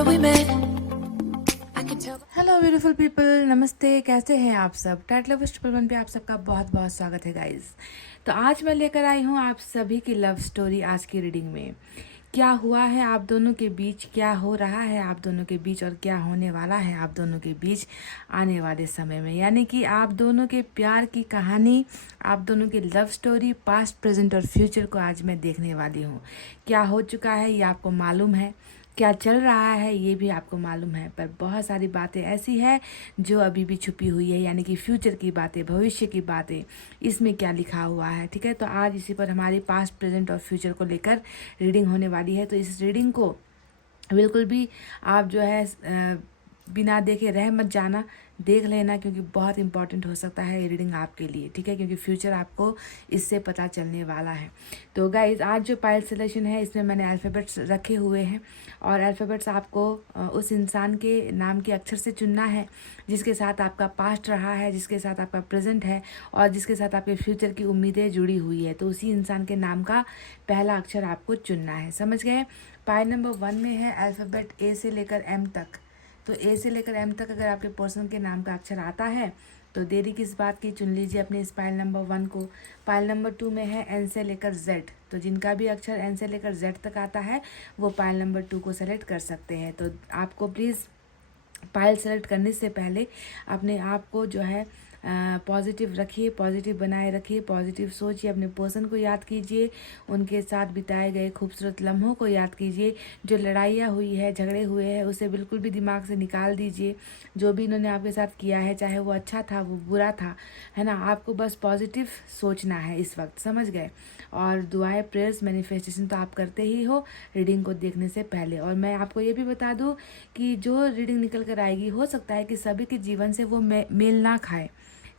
summer we met. I can tell. Hello beautiful people, नमस्ते। कैसे हैं आप सब? टैट लवर्स 111 पे आप सबका बहुत बहुत स्वागत है गाइस। तो आज मैं लेकर आई हूँ आप सभी की लव स्टोरी। आज की रीडिंग में क्या हुआ है आप दोनों के बीच, क्या हो रहा है आप दोनों के बीच और क्या होने वाला है आप दोनों के बीच आने वाले समय में, यानी कि आप दोनों के प्यार की कहानी, आप दोनों की लव स्टोरी, पास्ट, प्रेजेंट और फ्यूचर को आज मैं देखने वाली हूँ। क्या हो चुका है ये आपको मालूम है, क्या चल रहा है ये भी आपको मालूम है, पर बहुत सारी बातें ऐसी है जो अभी भी छुपी हुई है, यानी कि फ्यूचर की बातें, भविष्य की बातें, इसमें क्या लिखा हुआ है। ठीक है, तो आज इसी पर हमारी पास्ट, प्रेजेंट और फ्यूचर को लेकर रीडिंग होने वाली है। तो इस रीडिंग को बिल्कुल भी आप जो है बिना देखे रह मत जाना, देख लेना, क्योंकि बहुत इंपॉर्टेंट हो सकता है ये रीडिंग आपके लिए। ठीक है, क्योंकि फ्यूचर आपको इससे पता चलने वाला है। तो गाइज, आज जो पाइल सिलेक्शन है इसमें मैंने अल्फ़ाबेट्स रखे हुए हैं और अल्फ़ाबेट्स आपको उस इंसान के नाम के अक्षर से चुनना है जिसके साथ आपका पास्ट रहा है, जिसके साथ आपका प्रेजेंट है और जिसके साथ आपके फ्यूचर की उम्मीदें जुड़ी हुई है। तो उसी इंसान के नाम का पहला अक्षर आपको चुनना है। समझ गए? पाइल नंबर 1 में है अल्फ़ाबेट ए से लेकर एम तक। तो ए से लेकर एम तक अगर आपके पर्सन के नाम का अक्षर आता है तो देरी किस बात की, चुन लीजिए अपने इस पाइल नंबर 1 को। पाइल नंबर 2 में है एन से लेकर जेड। तो जिनका भी अक्षर एन से लेकर जेड तक आता है वो पाइल नंबर 2 को सेलेक्ट कर सकते हैं। तो आपको प्लीज़ पाइल सेलेक्ट करने से पहले अपने आप को जो है पॉजिटिव रखिए, पॉजिटिव बनाए रखिए, पॉजिटिव सोचिए, अपने पर्सन को याद कीजिए, उनके साथ बिताए गए खूबसूरत लम्हों को याद कीजिए, जो लड़ाइयाँ हुई है, झगड़े हुए हैं, उसे बिल्कुल भी दिमाग से निकाल दीजिए। जो भी इन्होंने आपके साथ किया है, चाहे वो अच्छा था, वो बुरा था, है ना, आपको बस पॉजिटिव सोचना है इस वक्त। समझ गए? और दुआएं, प्रेयर्स, मैनिफेस्टेशन तो आप करते ही हो रीडिंग को देखने से पहले। और मैं आपको ये भी बता दूं कि जो रीडिंग निकल कर आएगी, हो सकता है कि सभी के जीवन से वो मेल ना खाए,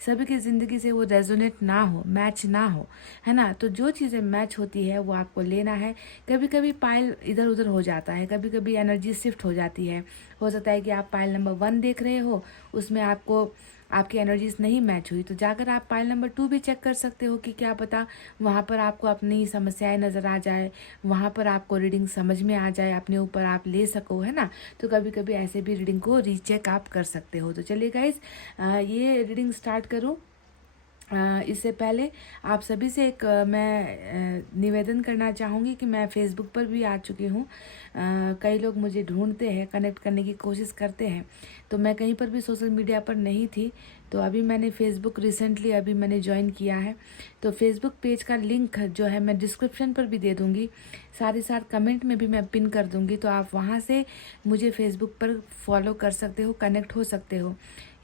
सभी की ज़िंदगी से वो रेजोनेट ना हो, मैच ना हो, है ना। तो जो चीज़ें मैच होती है वो आपको लेना है। कभी कभी पाइल इधर उधर हो जाता है, कभी कभी एनर्जी शिफ्ट हो जाती है। हो सकता है कि आप पाइल नंबर 1 देख रहे हो, उसमें आपको आपकी एनर्जीज नहीं मैच हुई, तो जाकर आप पाइल नंबर 2 भी चेक कर सकते हो कि क्या पता वहाँ पर आपको अपनी समस्याएं नज़र आ जाए, वहाँ पर आपको रीडिंग समझ में आ जाए, अपने ऊपर आप ले सको, है ना। तो कभी कभी ऐसे भी रीडिंग को रीचेक आप कर सकते हो। तो चलिए गाइज, ये रीडिंग स्टार्ट करूँ इससे पहले आप सभी से एक मैं निवेदन करना चाहूँगी कि मैं फ़ेसबुक पर भी आ चुकी हूँ। कई लोग मुझे ढूंढते हैं, कनेक्ट करने की कोशिश करते हैं, तो मैं कहीं पर भी सोशल मीडिया पर नहीं थी। तो अभी मैंने फ़ेसबुक रिसेंटली अभी मैंने ज्वाइन किया है। तो फेसबुक पेज का लिंक जो है मैं डिस्क्रिप्शन पर भी दे दूँगी, साथ ही साथ कमेंट में भी मैं पिन कर दूँगी। तो आप वहाँ से मुझे फ़ेसबुक पर फॉलो कर सकते हो, कनेक्ट हो सकते हो,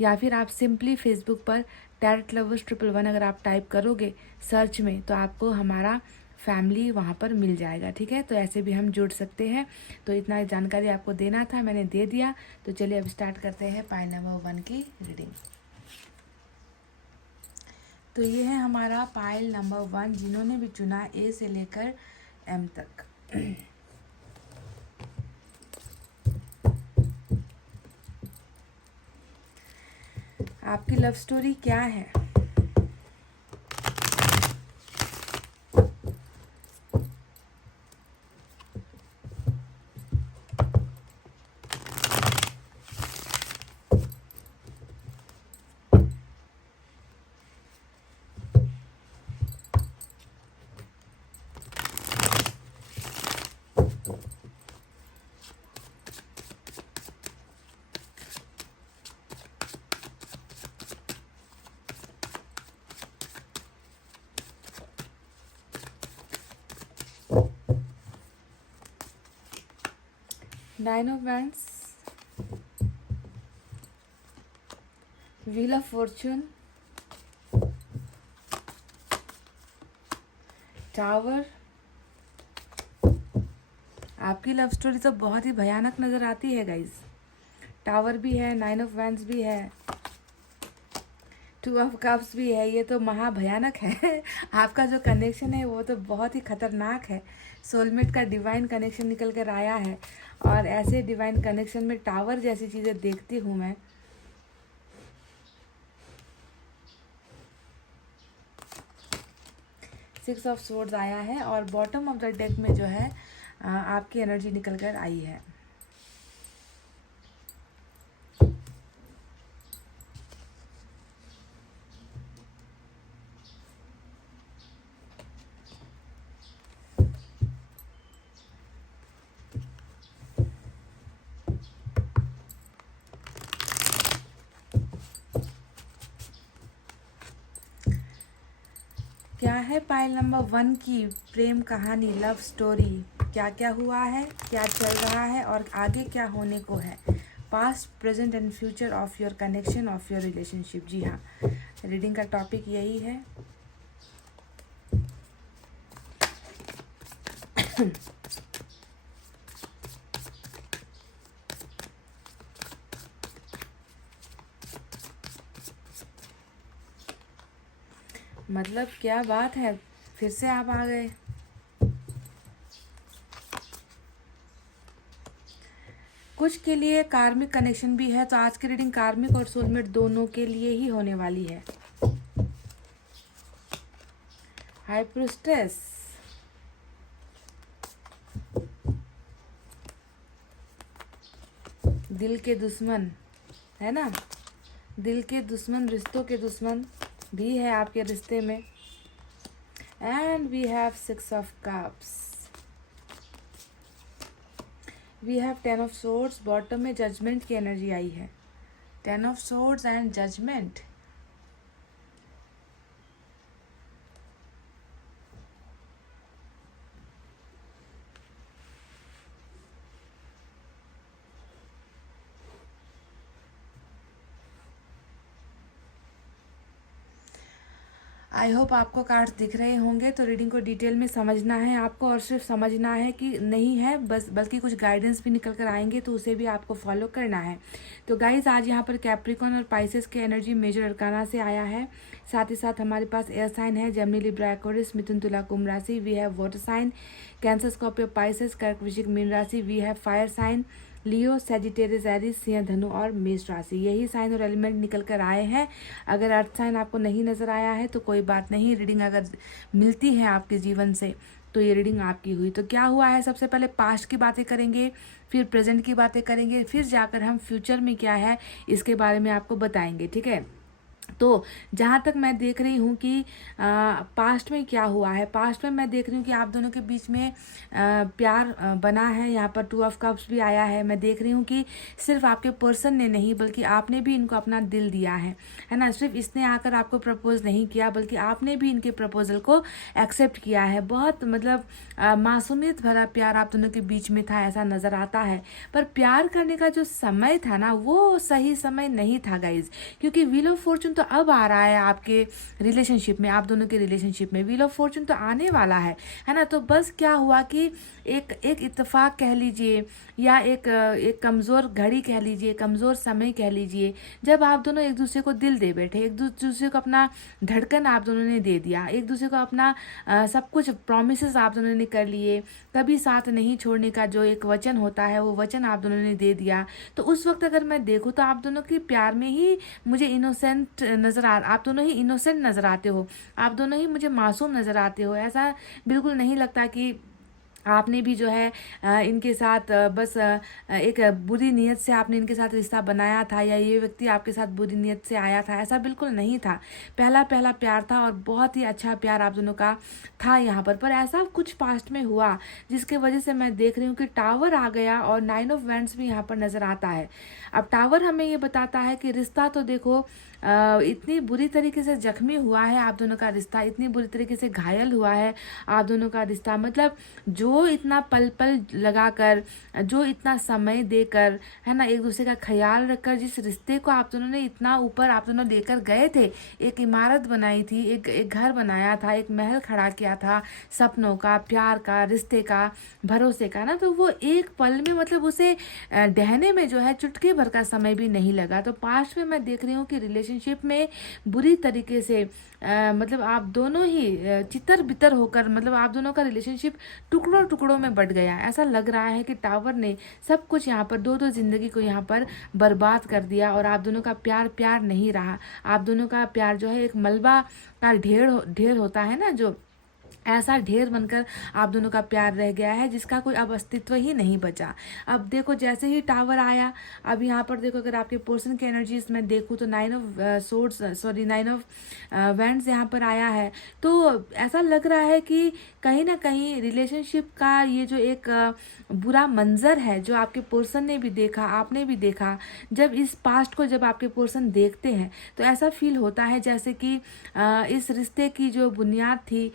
या फिर आप सिंपली फ़ेसबुक पर टैट लवर्स 111 अगर आप टाइप करोगे सर्च में तो आपको हमारा फैमिली वहाँ पर मिल जाएगा। ठीक है, तो ऐसे भी हम जुड़ सकते हैं। तो इतना जानकारी आपको देना था, मैंने दे दिया। तो चलिए अब स्टार्ट करते हैं पाइल नंबर 1 की रीडिंग। तो ये है हमारा पाइल नंबर 1, जिन्होंने भी चुना ए से लेकर एम तक। आपकी लव स्टोरी क्या है? Nine of wands, wheel of Fortune, tower. आपकी लव स्टोरी तो बहुत ही भयानक नज़र आती है गाइज। टावर भी है, नाइन ऑफ वैंड्स भी है, 2 ऑफ कप्स भी है। ये तो महाभयानक है। आपका जो कनेक्शन है वो तो बहुत ही खतरनाक है। सोलमेट का डिवाइन कनेक्शन निकल कर आया है और ऐसे डिवाइन कनेक्शन में टावर जैसी चीज़ें देखती हूँ मैं। सिक्स ऑफ सोर्ड्स आया है और बॉटम ऑफ द डेक में जो है आपकी एनर्जी निकल कर आई है। क्या है पाइल नंबर 1 की प्रेम कहानी, लव स्टोरी। क्या क्या हुआ है, क्या चल रहा है और आगे क्या होने को है। Past, present and future of your connection, of your relationship. जी हाँ, रीडिंग का टॉपिक यही है। मतलब क्या बात है, फिर से आप आ गए। कुछ के लिए कार्मिक कनेक्शन भी है, तो आज की रीडिंग कार्मिक और सोलमेट दोनों के लिए ही होने वाली है। हाई प्रीस्टेस, दिल के दुश्मन है ना, दिल के दुश्मन, रिश्तों के दुश्मन भी है आपके रिश्ते में। And we have 6 of cups, we have 10 of swords. Bottom में जजमेंट की एनर्जी आई है, 10 of swords and judgment. I hope आपको कार्ड्स दिख रहे होंगे। तो रीडिंग को डिटेल में समझना है आपको, और सिर्फ समझना है कि नहीं है बस, बल्कि कुछ गाइडेंस भी निकल कर आएंगे, तो उसे भी आपको फॉलो करना है। तो गाइज, आज यहाँ पर कैप्रिकॉन और पाइसेस की एनर्जी मेजर अरकाना से आया है। साथ ही साथ हमारे पास एयर साइन है, जेमिनी, लिब्रा, एक्वेरियस, मिथुन, तुला, कुंभ राशि। We have water sign, Cancer, Scorpio, Pisces, कर्क, वृश्चिक, मीन राशि। We have fire sign, Leo, Sagittarius, Aries, सिंह, धनु और मेष राशि। यही साइन और एलिमेंट निकल कर आए हैं। अगर अर्थ साइन आपको नहीं नजर आया है तो कोई बात नहीं, रीडिंग अगर मिलती है आपके जीवन से तो ये रीडिंग आपकी हुई। तो क्या हुआ है, सबसे पहले पास्ट की बातें करेंगे, फिर प्रेजेंट की बातें करेंगे, फिर जाकर हम फ्यूचर में क्या है इसके बारे में आपको बताएंगे, ठीक है। तो जहाँ तक मैं देख रही हूँ कि पास्ट में क्या हुआ है, पास्ट में मैं देख रही हूँ कि आप दोनों के बीच में प्यार बना है। यहाँ पर 2 ऑफ कप्स भी आया है। मैं देख रही हूँ कि सिर्फ आपके पर्सन ने नहीं बल्कि आपने भी इनको अपना दिल दिया है ना। सिर्फ इसने आकर आपको प्रपोज नहीं किया बल्कि आपने भी इनके प्रपोजल को एक्सेप्ट किया है। बहुत मतलब मासूमियत भरा प्यार आप दोनों के बीच में था, ऐसा नज़र आता है। पर प्यार करने का जो समय था ना, वो सही समय नहीं था गाइज, क्योंकि व्हील ऑफ फॉर्चून तो अब आ रहा है आपके रिलेशनशिप में, आप दोनों के रिलेशनशिप में व्हील ऑफ फॉर्चून तो आने वाला है ना। तो बस क्या हुआ कि एक इत्तेफाक कह लीजिए, या एक कमज़ोर घड़ी कह लीजिए, कमज़ोर समय कह लीजिए, जब आप दोनों एक दूसरे को दिल दे बैठे, एक दूसरे को अपना धड़कन आप दोनों ने दे दिया, एक दूसरे को अपना सब कुछ प्रॉमिसेस आप दोनों ने कर लिए, कभी साथ नहीं छोड़ने का जो एक वचन होता है वो वचन आप दोनों ने दे दिया। तो उस वक्त अगर मैं देखूँ तो आप दोनों के प्यार में ही मुझे इनोसेंट नज़र आप दोनों ही इनोसेंट नज़र आते हो, आप दोनों ही मुझे मासूम नज़र आते हो। ऐसा बिल्कुल नहीं लगता कि आपने भी जो है इनके साथ बस एक बुरी नीयत से आपने इनके साथ रिश्ता बनाया था, या ये व्यक्ति आपके साथ बुरी नीयत से आया था, ऐसा बिल्कुल नहीं था। पहला प्यार था और बहुत ही अच्छा प्यार आप दोनों का था यहाँ पर ऐसा कुछ पास्ट में हुआ जिसके वजह से मैं देख रही हूँ कि टावर आ गया और 9 ऑफ वैंड्स भी यहाँ पर नज़र आता है। अब टावर हमें ये बताता है कि रिश्ता तो देखो इतनी बुरी तरीके से जख्मी हुआ है आप दोनों का रिश्ता, इतनी बुरी तरीके से घायल हुआ है आप दोनों का रिश्ता। मतलब जो इतना पल पल लगाकर, जो इतना समय देकर, है ना, एक दूसरे का ख्याल रखकर जिस रिश्ते को आप दोनों ने इतना ऊपर आप दोनों लेकर गए थे, एक इमारत बनाई थी, एक घर बनाया था, एक महल खड़ा किया था सपनों का, प्यार का, रिश्ते का, भरोसे का ना, तो वो एक पल में मतलब उसे ढहने में जो है चुटकी भर का समय भी नहीं लगा। तो पास्ट में मैं देख रही हूँ कि रिलेशनशिप में बुरी तरीके से मतलब आप दोनों ही चितर बितर होकर, मतलब आप दोनों का रिलेशनशिप टुकड़ों टुकड़ों में बट गया। ऐसा लग रहा है कि टावर ने सब कुछ यहाँ पर दो जिंदगी को यहाँ पर बर्बाद कर दिया, और आप दोनों का प्यार प्यार नहीं रहा। आप दोनों का प्यार जो है एक मलबा का ढेर होता है ना, जो ऐसा ढेर बनकर आप दोनों का प्यार रह गया है जिसका कोई अब अस्तित्व ही नहीं बचा। अब देखो जैसे ही टावर आया, अब यहाँ पर देखो अगर आपके पर्सन की एनर्जीज में देखूँ तो 9 ऑफ वैंड्स यहाँ पर आया है। तो ऐसा लग रहा है कि कहीं ना कहीं रिलेशनशिप का ये जो एक बुरा मंजर है जो आपके पर्सन ने भी देखा, आपने भी देखा, जब इस पास्ट को जब आपके पर्सन देखते हैं तो ऐसा फील होता है जैसे कि इस रिश्ते की जो बुनियाद थी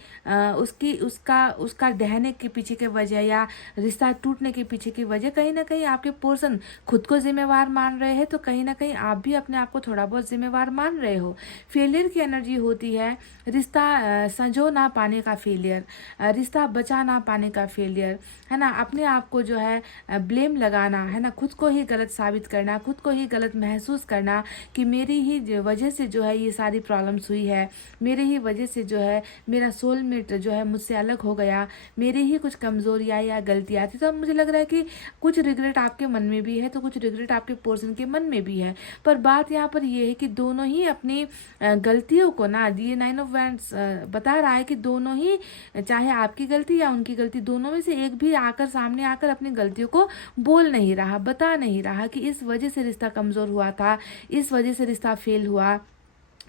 उसकी उसका उसका ढहने के पीछे की वजह या रिश्ता टूटने के पीछे की वजह कहीं ना कहीं आपके पर्सन खुद को जिम्मेवार मान रहे हैं, तो कहीं ना कहीं आप भी अपने आप को थोड़ा बहुत जिम्मेवार मान रहे हो। फेलियर की एनर्जी होती है, रिश्ता संजो ना पाने का फेलियर, रिश्ता बचा ना पाने का फेलियर, है ना। अपने आप को जो है ब्लेम लगाना, है ना, खुद को ही गलत साबित करना, खुद को ही गलत महसूस करना कि मेरी ही वजह से जो है ये सारी प्रॉब्लम्स हुई है, मेरे ही वजह से जो है मेरा सोलमेट जो है मुझसे अलग हो गया, मेरी ही कुछ कमजोरियाँ या गलतियाँ थी। तो अब मुझे लग रहा है कि कुछ रिग्रेट आपके मन में भी है तो कुछ रिग्रेट आपके पर्सन के मन में भी है। पर बात यहाँ पर ये है कि दोनों ही अपनी गलतियों को ना, ये 9 ऑफ वैंड्स बता रहा है कि दोनों ही, चाहे आपकी गलती या उनकी गलती, दोनों में से एक भी आकर सामने आकर अपनी गलतियों को बोल नहीं रहा, बता नहीं रहा कि इस वजह से रिश्ता कमजोर हुआ था, इस वजह से रिश्ता फेल हुआ,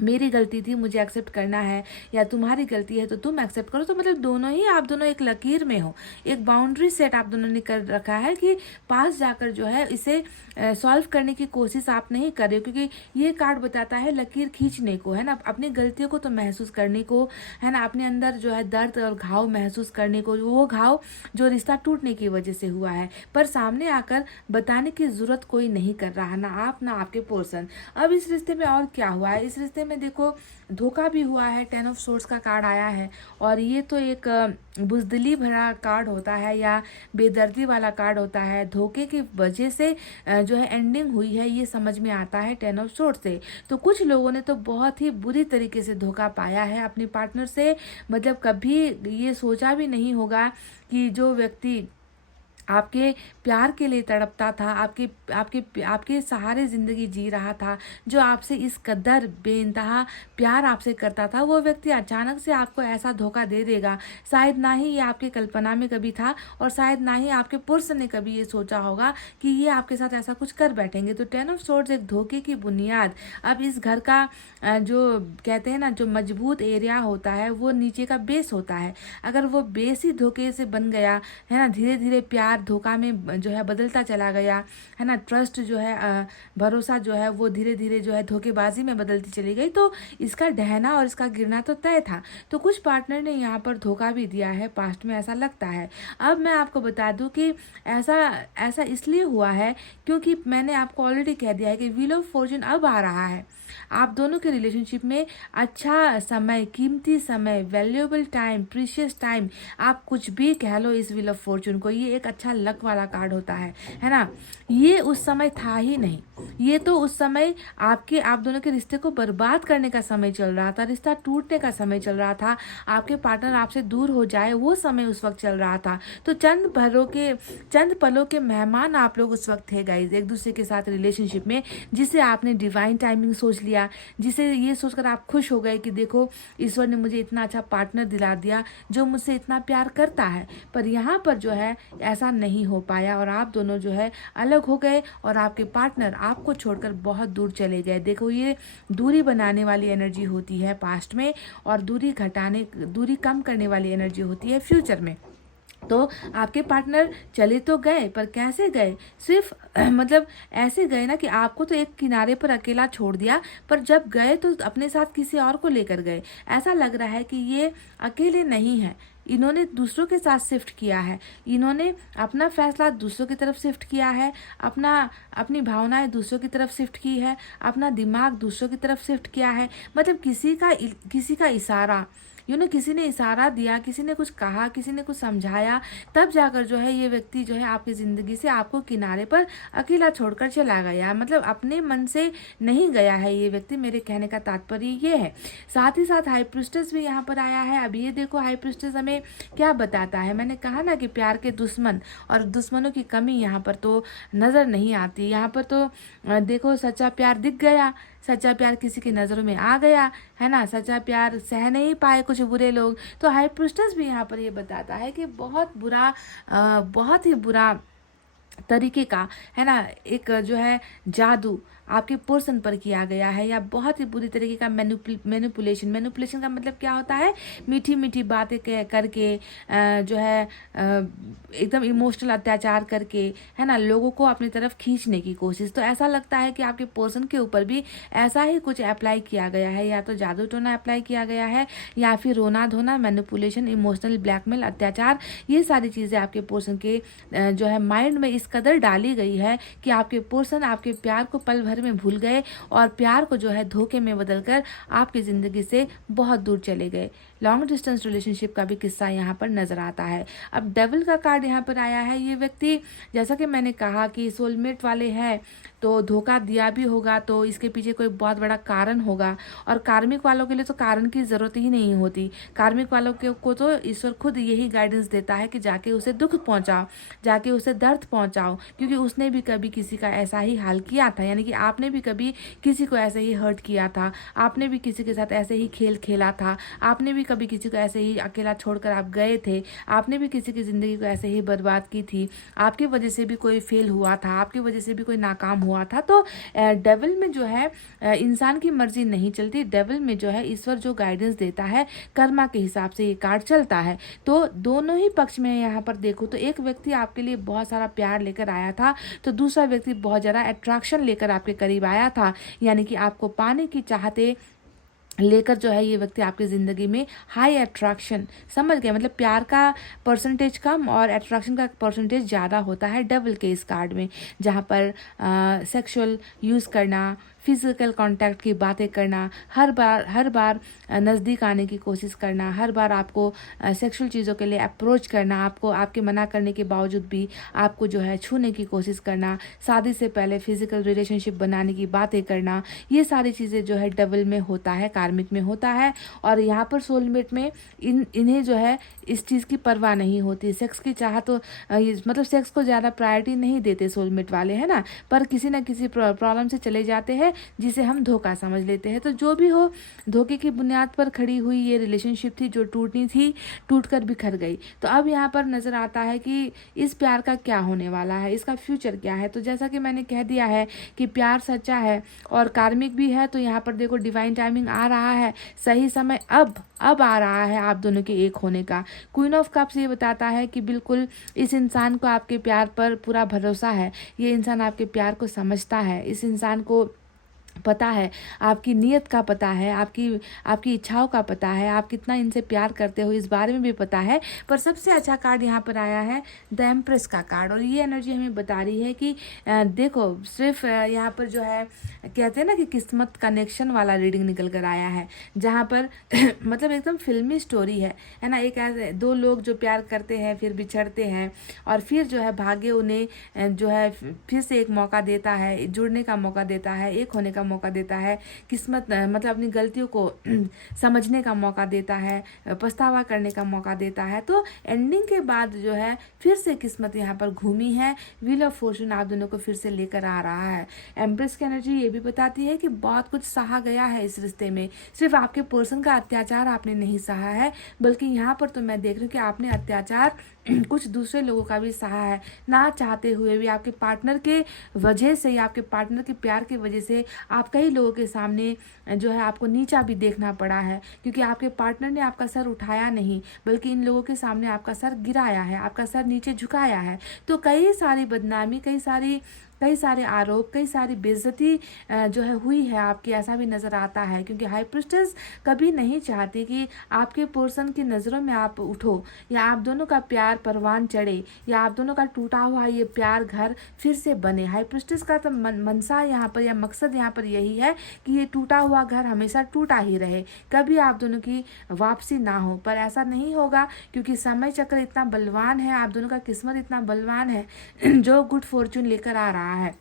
मेरी गलती थी मुझे एक्सेप्ट करना है, या तुम्हारी गलती है तो तुम एक्सेप्ट करो। तो मतलब दोनों ही आप दोनों एक लकीर में हो, एक बाउंड्री सेट आप दोनों ने कर रखा है कि पास जाकर जो है इसे सॉल्व करने की कोशिश आप नहीं कर रहे हो, क्योंकि ये कार्ड बताता है लकीर खींचने को, है ना, अपनी गलतियों को तो महसूस करने को, है ना, अपने अंदर जो है दर्द और घाव महसूस करने को, वो घाव जो रिश्ता टूटने की वजह से हुआ है, पर सामने आकर बताने की जरूरत कोई नहीं कर रहा, ना आप ना आपके पर्सन। अब इस रिश्ते में और क्या हुआ है, इस रिश्ते में देखो धोखा भी हुआ है, 10 ऑफ सोर्ड्स का कार्ड आया है, और ये तो एक बुजदिली भरा कार्ड होता है या बेदर्दी वाला कार्ड होता है। धोखे की वजह से जो है एंडिंग हुई है, ये समझ में आता है 10 ऑफ सोर्ड्स से। तो कुछ लोगों ने तो बहुत ही बुरी तरीके से धोखा पाया है अपने पार्टनर से, मतलब कभी ये सोचा भी नहीं होगा कि जो व्यक्ति आपके प्यार के लिए तड़पता था, आपके आपके आपके सहारे ज़िंदगी जी रहा था, जो आपसे इस कदर बेइंतहा प्यार आपसे करता था, वो व्यक्ति अचानक से आपको ऐसा धोखा दे देगा। शायद ना ही ये आपकी कल्पना में कभी था, और शायद ना ही आपके पर्सन ने कभी ये सोचा होगा कि ये आपके साथ ऐसा कुछ कर बैठेंगे। तो 10 ऑफ सोर्ड्स एक धोखे की बुनियाद। अब इस घर का जो कहते हैं ना, जो मजबूत एरिया होता है वो नीचे का बेस होता है। अगर वो बेस ही धोखे से बन गया, है ना, धीरे धीरे प्यार धोखा में जो है बदलता चला गया, है ना, ट्रस्ट जो है भरोसा जो है वो धीरे धीरे जो है धोखेबाजी में बदलती चली गई, तो इसका ढहना और इसका गिरना तो तय था। तो कुछ पार्टनर ने यहाँ पर धोखा भी दिया है पास्ट में, ऐसा लगता है। अब मैं आपको बता दूं कि ऐसा ऐसा इसलिए हुआ है क्योंकि मैंने आपको ऑलरेडी कह दिया है कि व्हील ऑफ फॉर्चून अब आ रहा है। आप दोनों के रिलेशनशिप में अच्छा समय, कीमती समय, वैल्यूएबल टाइम, प्रीशियस टाइम, आप कुछ भी कह लो इस व्हील ऑफ फॉर्चून को, ये एक अच्छा लक वाला कार्ड होता है ना। ये उस समय था ही नहीं, ये तो उस समय आप दोनों के रिश्ते को बर्बाद करने का समय चल रहा था, रिश्ता टूटने का समय चल रहा था, आपके पार्टनर आपसे दूर हो जाए वो समय उस वक्त चल रहा था। तो चंद पलों के मेहमान आप लोग उस वक्त थे गाइज, एक दूसरे के साथ रिलेशनशिप में, जिसे आपने डिवाइन टाइमिंग सोच लिया, जिसे ये सोचकर आप खुश हो गए कि देखो ईश्वर ने मुझे इतना अच्छा पार्टनर दिला दिया जो मुझसे इतना प्यार करता है। पर यहाँ पर जो है ऐसा नहीं हो पाया, और आप दोनों जो है अलग हो गए, और आपके पार्टनर आपको छोड़कर बहुत दूर चले गए। देखो ये दूरी बनाने वाली एनर्जी होती है पास्ट में, और दूरी कम करने वाली एनर्जी होती है फ्यूचर में। तो आपके पार्टनर चले तो गए, पर कैसे गए, सिर्फ मतलब ऐसे गए ना कि आपको तो एक किनारे पर अकेला छोड़ दिया, पर जब गए तो अपने साथ किसी और को लेकर गए। ऐसा लग रहा है कि ये अकेले नहीं है, इन्होंने दूसरों के साथ शिफ्ट किया है, इन्होंने अपना फैसला दूसरों की तरफ शिफ्ट किया है, अपनी भावनाएं दूसरों की तरफ शिफ्ट की है, अपना दिमाग दूसरों की तरफ शिफ्ट किया है। मतलब किसी का इशारा, किसी ने इशारा दिया, किसी ने कुछ कहा, किसी ने कुछ समझाया, तब जाकर जो है ये व्यक्ति जो है आपकी ज़िंदगी से आपको किनारे पर अकेला छोड़कर चला गया। मतलब अपने मन से नहीं गया है ये व्यक्ति, मेरे कहने का तात्पर्य ये है। साथ ही साथ हाई प्रिस्टेस भी यहाँ पर आया है। अब ये देखो हाई प्रिस्टेस हमें में क्या बताता है। मैंने कहा ना कि प्यार के दुश्मन और दुश्मनों की कमी यहाँ पर तो नज़र नहीं आती। यहाँ पर तो देखो सच्चा प्यार दिख गया, सच्चा प्यार किसी की नज़रों में आ गया, है ना। सच्चा प्यार सह नहीं पाए कुछ बुरे लोग। तो हाई प्रिस्टेस भी यहाँ पर ये बताता है कि बहुत बुरा, बहुत ही बुरा तरीके का, है ना, एक जो है जादू आपके पर्सन पर किया गया है, या बहुत ही बुरी तरीके का मैनिपुलेशन का मतलब क्या होता है, मीठी मीठी बातें करके जो है एकदम इमोशनल अत्याचार करके, है ना, लोगों को अपनी तरफ खींचने की कोशिश। तो ऐसा लगता है कि आपके पर्सन के ऊपर भी ऐसा ही कुछ अप्लाई किया गया है, या तो जादू टोना अप्लाई किया गया है, या फिर रोना धोना, मैनिपुलेशन, इमोशनल ब्लैकमेल, अत्याचार, ये सारी चीज़ें आपके पर्सन के जो है माइंड में इस कदर डाली गई है कि आपके पर्सन आपके प्यार को पल भर में भूल गए और प्यार को जो है धोखे में बदलकर आपकी ज़िंदगी से बहुत दूर चले गए। लॉन्ग डिस्टेंस रिलेशनशिप का भी किस्सा यहाँ पर नज़र आता है। अब डेविल का कार्ड यहाँ पर आया है। ये व्यक्ति, जैसा कि मैंने कहा कि सोलमेट वाले हैं, तो धोखा दिया भी होगा तो इसके पीछे कोई बहुत बड़ा कारण होगा। और कार्मिक वालों के लिए तो कारण की ज़रूरत ही नहीं होती। कार्मिक वालों को तो ईश्वर खुद यही गाइडेंस देता है कि जाके उसे दुख पहुँचाओ, जाके उसे दर्द पहुँचाओ, क्योंकि उसने भी कभी किसी का ऐसा ही हाल किया था। यानी कि आपने भी कभी किसी को ऐसे ही हर्ट किया था, आपने भी किसी के साथ ऐसे ही खेल खेला था, आपने भी कभी किसी को ऐसे ही अकेला छोड़कर आप गए थे, आपने भी किसी की ज़िंदगी को ऐसे ही बर्बाद की थी, आपकी वजह से भी कोई फेल हुआ था, आपकी वजह से भी कोई नाकाम हुआ था। तो डेविल में जो है इंसान की मर्जी नहीं चलती। डेविल में जो है ईश्वर जो गाइडेंस देता है, कर्मा के हिसाब से ये कार्ड चलता है। तो दोनों ही पक्ष में यहाँ पर देखो तो एक व्यक्ति आपके लिए बहुत सारा प्यार लेकर आया था, तो दूसरा व्यक्ति बहुत ज़्यादा अट्रैक्शन लेकर आपके करीब आया था, यानी कि आपको पाने की चाहते लेकर जो है ये व्यक्ति आपकी ज़िंदगी में हाई अट्रैक्शन, समझ गए, मतलब प्यार का परसेंटेज कम और अट्रैक्शन का परसेंटेज ज़्यादा होता है डेविल के इस कार्ड में, जहाँ पर सेक्सुअल यूज़ करना, फिजिकल कांटेक्ट की बातें करना, हर बार नज़दीक आने की कोशिश करना, हर बार आपको सेक्सुअल चीज़ों के लिए अप्रोच करना, आपको आपके मना करने के बावजूद भी आपको जो है छूने की कोशिश करना, शादी से पहले फिजिकल रिलेशनशिप बनाने की बातें करना, ये सारी चीज़ें जो है डेविल में होता है, कार्मिक में होता है। और यहाँ पर सोलमेट में इन्हें जो है इस चीज़ की परवाह नहीं होती। सेक्स की चाह तो मतलब सेक्स को ज़्यादा प्रायोरिटी नहीं देते सोलमेट वाले, है ना, पर किसी न किसी प्रॉब्लम से चले जाते हैं जिसे हम धोखा समझ लेते हैं। तो जो भी हो, धोखे की बुनियाद पर खड़ी हुई ये रिलेशनशिप थी जो टूटनी थी, टूटकर बिखर गई। तो अब यहाँ पर नज़र आता है कि इस प्यार का क्या होने वाला है, इसका फ्यूचर क्या है। तो जैसा कि मैंने कह दिया है कि प्यार सच्चा है और कार्मिक भी है, तो यहाँ पर देखो डिवाइन टाइमिंग आ रहा है, सही समय अब आ रहा है आप दोनों के एक होने का। क्वीन ऑफ कप्स ये बताता है कि बिल्कुल इस इंसान को आपके प्यार पर पूरा भरोसा है, ये इंसान आपके प्यार को समझता है, इस इंसान को पता है, आपकी नीयत का पता है, आपकी इच्छाओं का पता है, आप कितना इनसे प्यार करते हो इस बारे में भी पता है। पर सबसे अच्छा कार्ड यहाँ पर आया है द एम्प्रेस का कार्ड, और ये एनर्जी हमें बता रही है कि देखो सिर्फ यहाँ पर जो है कहते हैं ना कि किस्मत कनेक्शन वाला रीडिंग निकल कर आया है, जहाँ पर मतलब एकदम फिल्मी स्टोरी है ना। एक ऐसे दो लोग जो प्यार करते हैं, फिर बिछड़ते हैं, और फिर जो है भाग्य उन्हें जो है फिर से एक मौका देता है, जुड़ने का मौका देता है, एक होने का मौका देता है। किस्मत मतलब अपनी गलतियों को समझने का मौका देता है, पछतावा करने का मौका देता है। तो एंडिंग के बाद जो है फिर से किस्मत यहाँ पर घूमी है, व्हील ऑफ फॉर्चून आप दोनों को फिर से लेकर आ रहा है। एम्प्रेस की एनर्जी ये भी बताती है कि बहुत कुछ सहा गया है इस रिश्ते में। सिर्फ आपके पर्सन का अत्याचार आपने नहीं सहा है, बल्कि यहाँ पर तो मैं देख रही हूँ कि आपने अत्याचार कुछ दूसरे लोगों का भी सहा है, ना चाहते हुए भी। आपके पार्टनर के वजह से या आपके पार्टनर के प्यार की वजह से आप कई लोगों के सामने जो है आपको नीचा भी देखना पड़ा है, क्योंकि आपके पार्टनर ने आपका सर उठाया नहीं, बल्कि इन लोगों के सामने आपका सर गिराया है, आपका सर नीचे झुकाया है। तो कई सारी बदनामी, कई सारे आरोप, कई सारी बेइज्जती जो है हुई है आपकी, ऐसा भी नज़र आता है। क्योंकि हाई प्रिस्टेस कभी नहीं चाहती कि आपके पर्सन की नज़रों में आप उठो, या आप दोनों का प्यार परवान चढ़े, या आप दोनों का टूटा हुआ ये प्यार घर फिर से बने। हाई प्रिस्टेस का तो मनसा यहाँ पर या मकसद यहाँ पर यही है कि ये टूटा हुआ घर हमेशा टूटा ही रहे, कभी आप दोनों की वापसी ना हो। पर ऐसा नहीं होगा, क्योंकि समय चक्र इतना बलवान है, आप दोनों का किस्मत इतना बलवान है जो गुड फॉर्चून लेकर आ रहा है।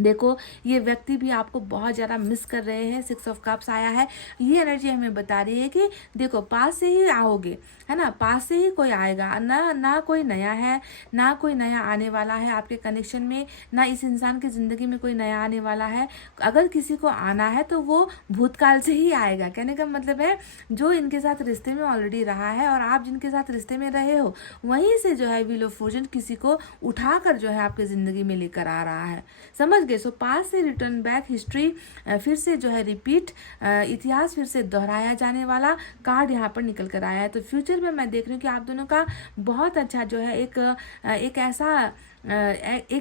देखो ये व्यक्ति भी आपको बहुत ज़्यादा मिस कर रहे हैं। 6 ऑफ कप्स आया है। ये एनर्जी हमें बता रही है कि देखो पास से ही आओगे, है ना, पास से ही कोई आएगा, ना कोई नया है, ना कोई नया आने वाला है आपके कनेक्शन में, ना इस इंसान की ज़िंदगी में कोई नया आने वाला है। अगर किसी को आना है तो वो भूतकाल से ही आएगा। कहने का मतलब है जो इनके साथ रिश्ते में ऑलरेडी रहा है और आप जिनके साथ रिश्ते में रहे हो वहीं से जो है व्हील ऑफ फॉर्चून किसी को उठाकर जो है आपके ज़िंदगी में लेकर आ रहा है। समझ गए? सो पास से रिटर्न बैक, हिस्ट्री फिर से जो है रिपीट, इतिहास फिर से दोहराया जाने वाला कार्ड यहाँ पर निकल कर आया है। तो फ्यूचर में मैं देख रही हूँ कि आप दोनों का बहुत अच्छा जो है एक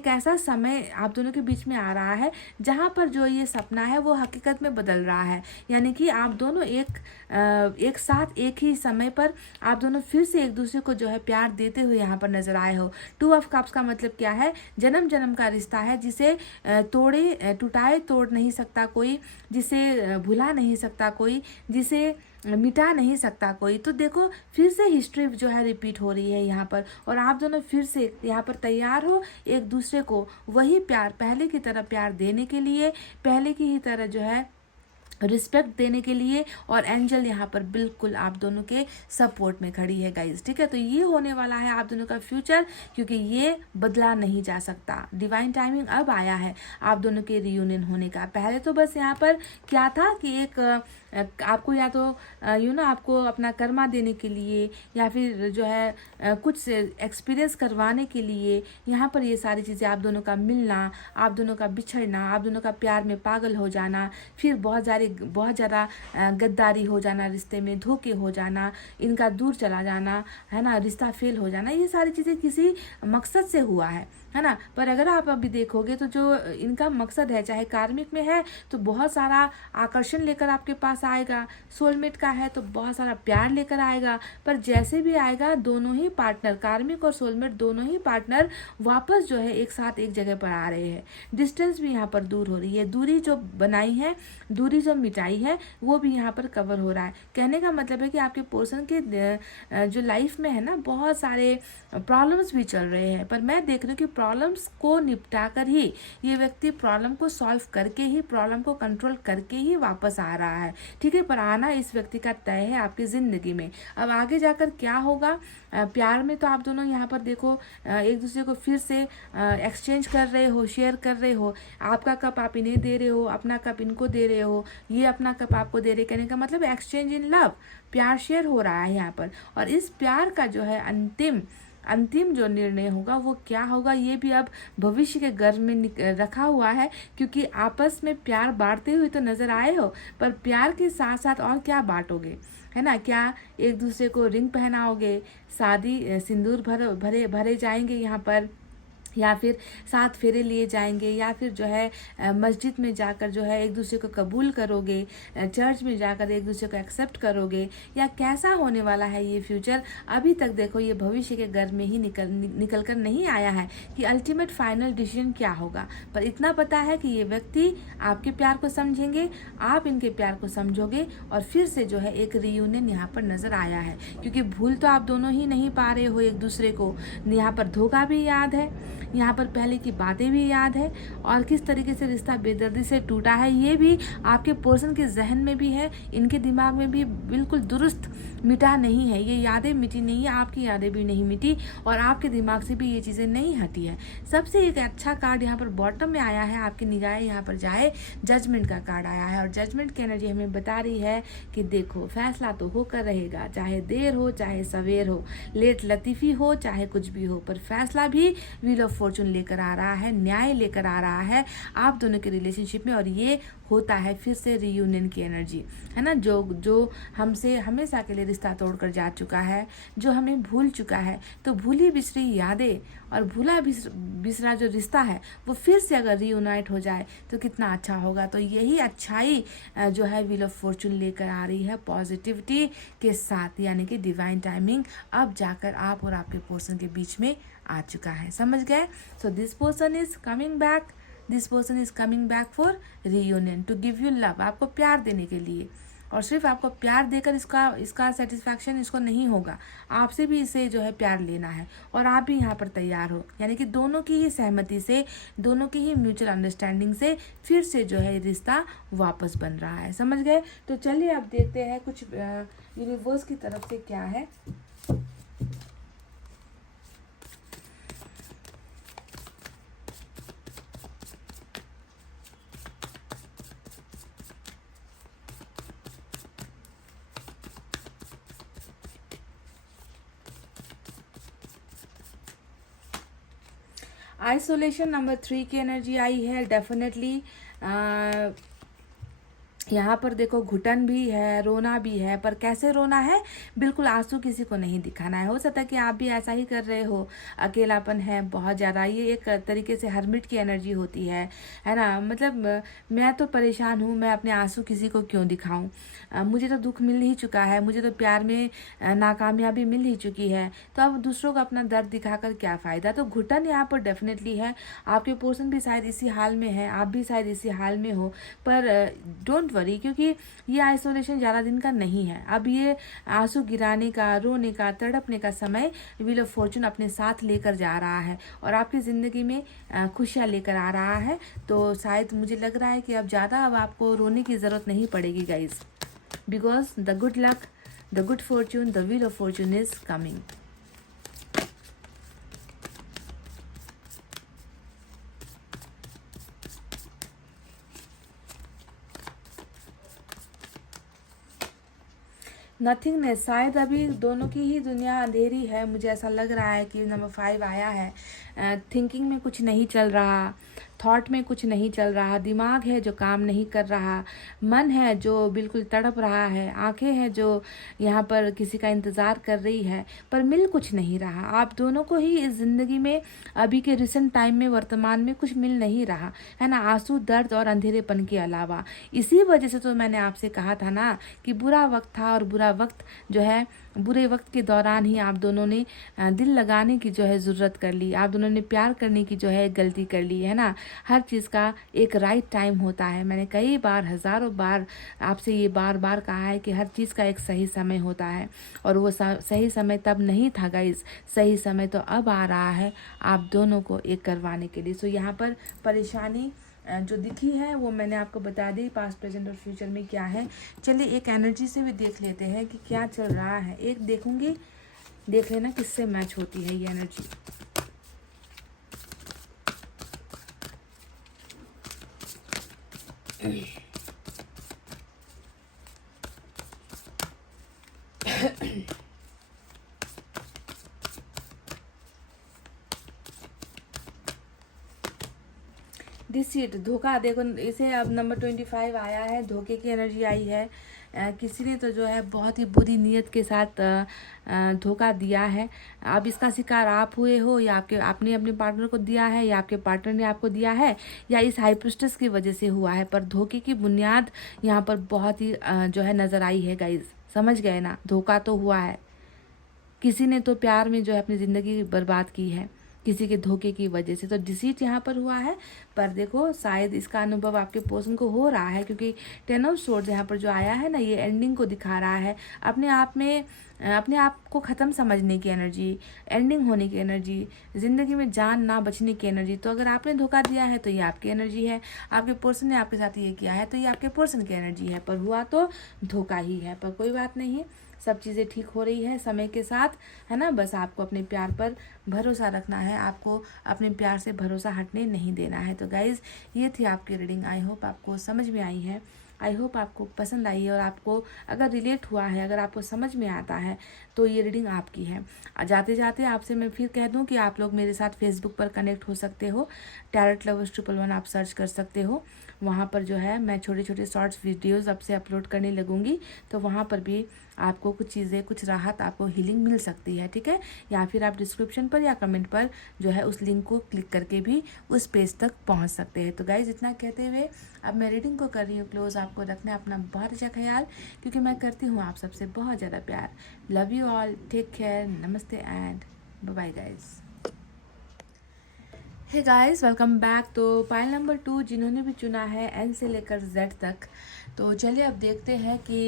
ऐसा समय आप दोनों के बीच में आ रहा है जहाँ पर जो ये सपना है वो हकीकत में बदल रहा है। यानी कि आप दोनों एक साथ एक ही समय पर आप दोनों फिर से एक दूसरे को जो है प्यार देते हुए यहाँ पर नजर आए हो। 2 ऑफ कप्स का मतलब क्या है? जन्म जन्म का रिश्ता है जिसे टूटाए तोड़ नहीं सकता कोई, जिसे भुला नहीं सकता कोई, जिसे मिटा नहीं सकता कोई। तो देखो फिर से हिस्ट्री जो है रिपीट हो रही है यहाँ पर और आप दोनों फिर से यहाँ पर तैयार हो एक दूसरे को वही प्यार, पहले की तरह प्यार देने के लिए, पहले की ही तरह जो है रिस्पेक्ट देने के लिए। और एंजल यहाँ पर बिल्कुल आप दोनों के सपोर्ट में खड़ी है गाइज। ठीक है, तो ये होने वाला है आप दोनों का फ्यूचर, क्योंकि ये बदला नहीं जा सकता। डिवाइन टाइमिंग अब आया है आप दोनों के रियूनियन होने का। पहले तो बस यहाँ पर क्या था कि एक आपको या तो आपको अपना कर्मा देने के लिए या फिर जो है कुछ एक्सपीरियंस करवाने के लिए यहाँ पर ये सारी चीज़ें, आप दोनों का मिलना, आप दोनों का बिछड़ना, आप दोनों का प्यार में पागल हो जाना, फिर बहुत ज़्यादा गद्दारी हो जाना, रिश्ते में धोखे हो जाना, इनका दूर चला जाना, है ना, रिश्ता फेल हो जाना, ये सारी चीज़ें किसी मकसद से हुआ है ना। पर अगर आप अभी देखोगे तो जो इनका मकसद है, चाहे कार्मिक में है तो बहुत सारा आकर्षण लेकर आपके पास आएगा, सोलमेट का है तो बहुत सारा प्यार लेकर आएगा। पर जैसे भी आएगा दोनों ही पार्टनर, कार्मिक और सोलमेट दोनों ही पार्टनर वापस जो है एक साथ एक जगह पर आ रहे हैं। डिस्टेंस भी यहाँ पर दूर हो रही है, दूरी जो बनाई है, दूरी जो मिटाई है वो भी यहाँ पर कवर हो रहा है। कहने का मतलब है कि आपके पर्सन के जो लाइफ में है ना बहुत सारे प्रॉब्लम्स भी चल रहे हैं, पर मैं देख रही हूँ कि प्रॉब्लम्स को निपटा कर ही ये व्यक्ति प्रॉब्लम को सॉल्व करके ही, प्रॉब्लम को कंट्रोल करके ही वापस आ रहा है। ठीक है, पर आना इस व्यक्ति का तय है आपकी ज़िंदगी में। अब आगे जाकर क्या होगा प्यार में, तो आप दोनों यहाँ पर देखो एक दूसरे को फिर से एक्सचेंज कर रहे हो, शेयर कर रहे हो। आपका कप आप इन्हें दे रहे हो, अपना कप इनको दे रहे हो, ये अपना कप आपको दे रहे। कहने का मतलब एक्सचेंज इन लव, प्यार शेयर हो रहा है यहाँ पर। और इस प्यार का जो है अंतिम जो निर्णय होगा वो क्या होगा ये भी अब भविष्य के गर्भ में रखा हुआ है, क्योंकि आपस में प्यार बांटते हुए तो नजर आए हो, पर प्यार के साथ साथ और क्या बांटोगे, है ना। क्या एक दूसरे को रिंग पहनाओगे, शादी सिंदूर भरे जाएंगे यहाँ पर, या फिर 7 फेरे लिए जाएंगे, या फिर जो है मस्जिद में जाकर जो है एक दूसरे को कबूल करोगे, चर्च में जाकर एक दूसरे को एक्सेप्ट करोगे, या कैसा होने वाला है ये फ्यूचर। अभी तक देखो ये भविष्य के घर में ही निकल कर नहीं आया है कि अल्टीमेट फाइनल डिसीजन क्या होगा, पर इतना पता है कि ये व्यक्ति आपके प्यार को समझेंगे, आप इनके प्यार को समझोगे, और फिर से जो है एक रियूनियन यहाँ पर नजर आया है। क्योंकि भूल तो आप दोनों ही नहीं पा रहे हो एक दूसरे को, यहाँ पर धोखा भी याद है, यहाँ पर पहले की बातें भी याद है, और किस तरीके से रिश्ता बेदर्दी से टूटा है ये भी आपके पर्सन के जहन में भी है, इनके दिमाग में भी बिल्कुल दुरुस्त मिटा नहीं है। ये यादें मिटी नहीं है, आपकी यादें भी नहीं मिटी, और आपके दिमाग से भी ये चीज़ें नहीं हटी है। सबसे एक अच्छा कार्ड यहाँ पर बॉटम में आया है, आपकी निगाहें यहाँ पर जाए, जजमेंट का कार्ड आया है। और जजमेंट की एनर्जी हमें बता रही है कि देखो फैसला तो होकर रहेगा, चाहे देर हो चाहे सवेर हो, लेट लतीफ़ी हो चाहे कुछ भी हो, पर फैसला भी व्हील ऑफ फॉर्चून लेकर आ रहा है, न्याय लेकर आ रहा है आप दोनों के रिलेशनशिप में। और ये होता है फिर से रियूनियन की एनर्जी, है ना। जो हमसे हमेशा के लिए रिश्ता तोड़कर जा चुका है, जो हमें भूल चुका है, तो भूली बिसरी यादें और भूला बिसरा जो रिश्ता है वो फिर से अगर रीयूनाइट हो जाए तो कितना अच्छा होगा। तो यही अच्छाई जो है व्हील ऑफ फॉर्चून लेकर आ रही है पॉजिटिविटी के साथ, यानी कि डिवाइन टाइमिंग अब जाकर आप और आपके पर्सन के बीच में आ चुका है। समझ गए? So this person is coming back, this person is coming back for reunion, to give you love, आपको प्यार देने के लिए, और सिर्फ आपको प्यार देकर इसका सेटिस्फैक्शन इसको नहीं होगा, आपसे भी इसे जो है प्यार लेना है और आप भी यहाँ पर तैयार हो। यानी कि दोनों की ही सहमति से, दोनों की ही म्यूचुअल अंडरस्टैंडिंग से फिर से जो है रिश्ता वापस बन रहा है। समझ गए? तो चलिए अब देखते हैं कुछ यूनिवर्स की तरफ से क्या है। आइसोलेशन नंबर 3 की एनर्जी आई है। डेफिनेटली यहाँ पर देखो घुटन भी है, रोना भी है, पर कैसे रोना है? बिल्कुल आंसू किसी को नहीं दिखाना है। हो सकता है कि आप भी ऐसा ही कर रहे हो, अकेलापन है बहुत ज़्यादा, ये एक तरीके से हर्मिट की एनर्जी होती है ना। मतलब मैं तो परेशान हूँ, मैं अपने आंसू किसी को क्यों दिखाऊं? मुझे तो दुख मिल ही चुका है, मुझे तो प्यार में नाकामयाबी मिल ही चुकी है, तो अब दूसरों को अपना दर्द दिखाकर क्या फ़ायदा? तो घुटन यहाँ पर डेफिनेटली है। आपके पर्सन भी शायद इसी हाल में है, आप भी शायद इसी हाल में हो, पर डोंट वरी, क्योंकि ये आइसोलेशन ज़्यादा दिन का नहीं है। अब ये आंसू गिराने का, रोने का, तड़पने का समय व्हील ऑफ फॉर्चून अपने साथ लेकर जा रहा है और आपकी ज़िंदगी में खुशियाँ लेकर आ रहा है। तो शायद मुझे लग रहा है कि अब ज़्यादा अब आपको रोने की ज़रूरत नहीं पड़ेगी guys, because the good luck, the good Fortune, the wheel of Fortune is coming. Nothingness, शायद अभी दोनों की ही दुनिया अंधेरी है। मुझे ऐसा लग रहा है कि नंबर 5 आया है। थिंकिंग में कुछ नहीं चल रहा, थॉट में कुछ नहीं चल रहा, दिमाग है जो काम नहीं कर रहा, मन है जो बिल्कुल तड़प रहा है, आंखें हैं जो यहाँ पर किसी का इंतज़ार कर रही है, पर मिल कुछ नहीं रहा। आप दोनों को ही इस ज़िंदगी में अभी के रिसेंट टाइम में, वर्तमान में कुछ मिल नहीं रहा है ना, आंसू, दर्द और अंधेरेपन के अलावा। इसी वजह से तो मैंने आपसे कहा था ना कि बुरा वक्त था, और बुरा वक्त जो है, बुरे वक्त के दौरान ही आप दोनों ने दिल लगाने की जो है ज़रूरत कर ली, आप दोनों ने प्यार करने की जो है गलती कर ली है ना। हर चीज़ का एक राइट टाइम होता है। मैंने कई बार, हज़ारों बार आपसे ये बार बार कहा है कि हर चीज़ का एक सही समय होता है, और वो सही समय तब नहीं था गाइस, सही समय तो अब आ रहा है आप दोनों को एक करवाने के लिए। सो यहाँ पर परेशानी जो दिखी है वो मैंने आपको बता दी, पास्ट, प्रेजेंट और फ्यूचर में क्या है। चलिए एक एनर्जी से भी देख लेते हैं कि क्या चल रहा है। एक देखूंगी, देख लेना किससे मैच होती है ये एनर्जी। डिसीट, धोखा, देखो इसे अब नंबर 25 आया है, धोखे की एनर्जी आई है। किसी ने तो जो है बहुत ही बुरी नीयत के साथ धोखा दिया है। अब इसका शिकार आप हुए हो, या आपने अपने पार्टनर को दिया है, या आपके पार्टनर ने आपको दिया है, या इस हाई प्रिस्टेस की वजह से हुआ है। पर धोखे की बुनियाद यहाँ पर बहुत ही जो है नज़र आई है गाइज। समझ गए ना? धोखा तो हुआ है, किसी ने तो प्यार में जो है अपनी ज़िंदगी बर्बाद की है किसी के धोखे की वजह से। तो डिसीट यहाँ पर हुआ है, पर देखो शायद इसका अनुभव आपके पर्सन को हो रहा है, क्योंकि 10 ऑफ सोर्ड्स यहाँ पर जो आया है ना, ये एंडिंग को दिखा रहा है। अपने आप में, अपने आप को ख़त्म समझने की एनर्जी, एंडिंग होने की एनर्जी, ज़िंदगी में जान ना बचने की एनर्जी। तो अगर आपने धोखा दिया है तो ये आपकी एनर्जी है, आपके पर्सन ने आपके साथ ये किया है तो ये आपके पर्सन की एनर्जी है, पर हुआ तो धोखा ही है। पर कोई बात नहीं, सब चीज़ें ठीक हो रही है समय के साथ, है ना। बस आपको अपने प्यार पर भरोसा रखना है, आपको अपने प्यार से भरोसा हटने नहीं देना है। तो गाइज़, ये थी आपकी रीडिंग। आई होप आपको समझ में आई है, आई होप आपको पसंद आई है, और आपको अगर रिलेट हुआ है, अगर आपको समझ में आता है, तो ये रीडिंग आपकी है। जाते जाते आपसे मैं फिर कह दूं कि आप लोग मेरे साथ फेसबुक पर कनेक्ट हो सकते हो, टैरोट लवर्स 111 आप सर्च कर सकते हो। वहाँ पर जो है मैं छोटे छोटे शॉर्ट्स वीडियोस अब से अपलोड करने लगूंगी, तो वहाँ पर भी आपको कुछ चीज़ें, कुछ राहत, आपको हीलिंग मिल सकती है, ठीक है। या फिर आप डिस्क्रिप्शन पर या कमेंट पर जो है उस लिंक को क्लिक करके भी उस पेज तक पहुँच सकते हैं। तो गाइज, इतना कहते हुए अब मैं रीडिंग को कर रही हूँ क्लोज। आपको रखना है अपना बहुत अच्छा ख्याल, क्योंकि मैं करती हूँ आप सबसे बहुत ज़्यादा प्यार। Love you all, take care, नमस्ते and bye bye guys. Hey guys, welcome back. तो पाइल नंबर 2 जिन्होंने भी चुना है एन से लेकर जेड तक, तो चलिए अब देखते हैं कि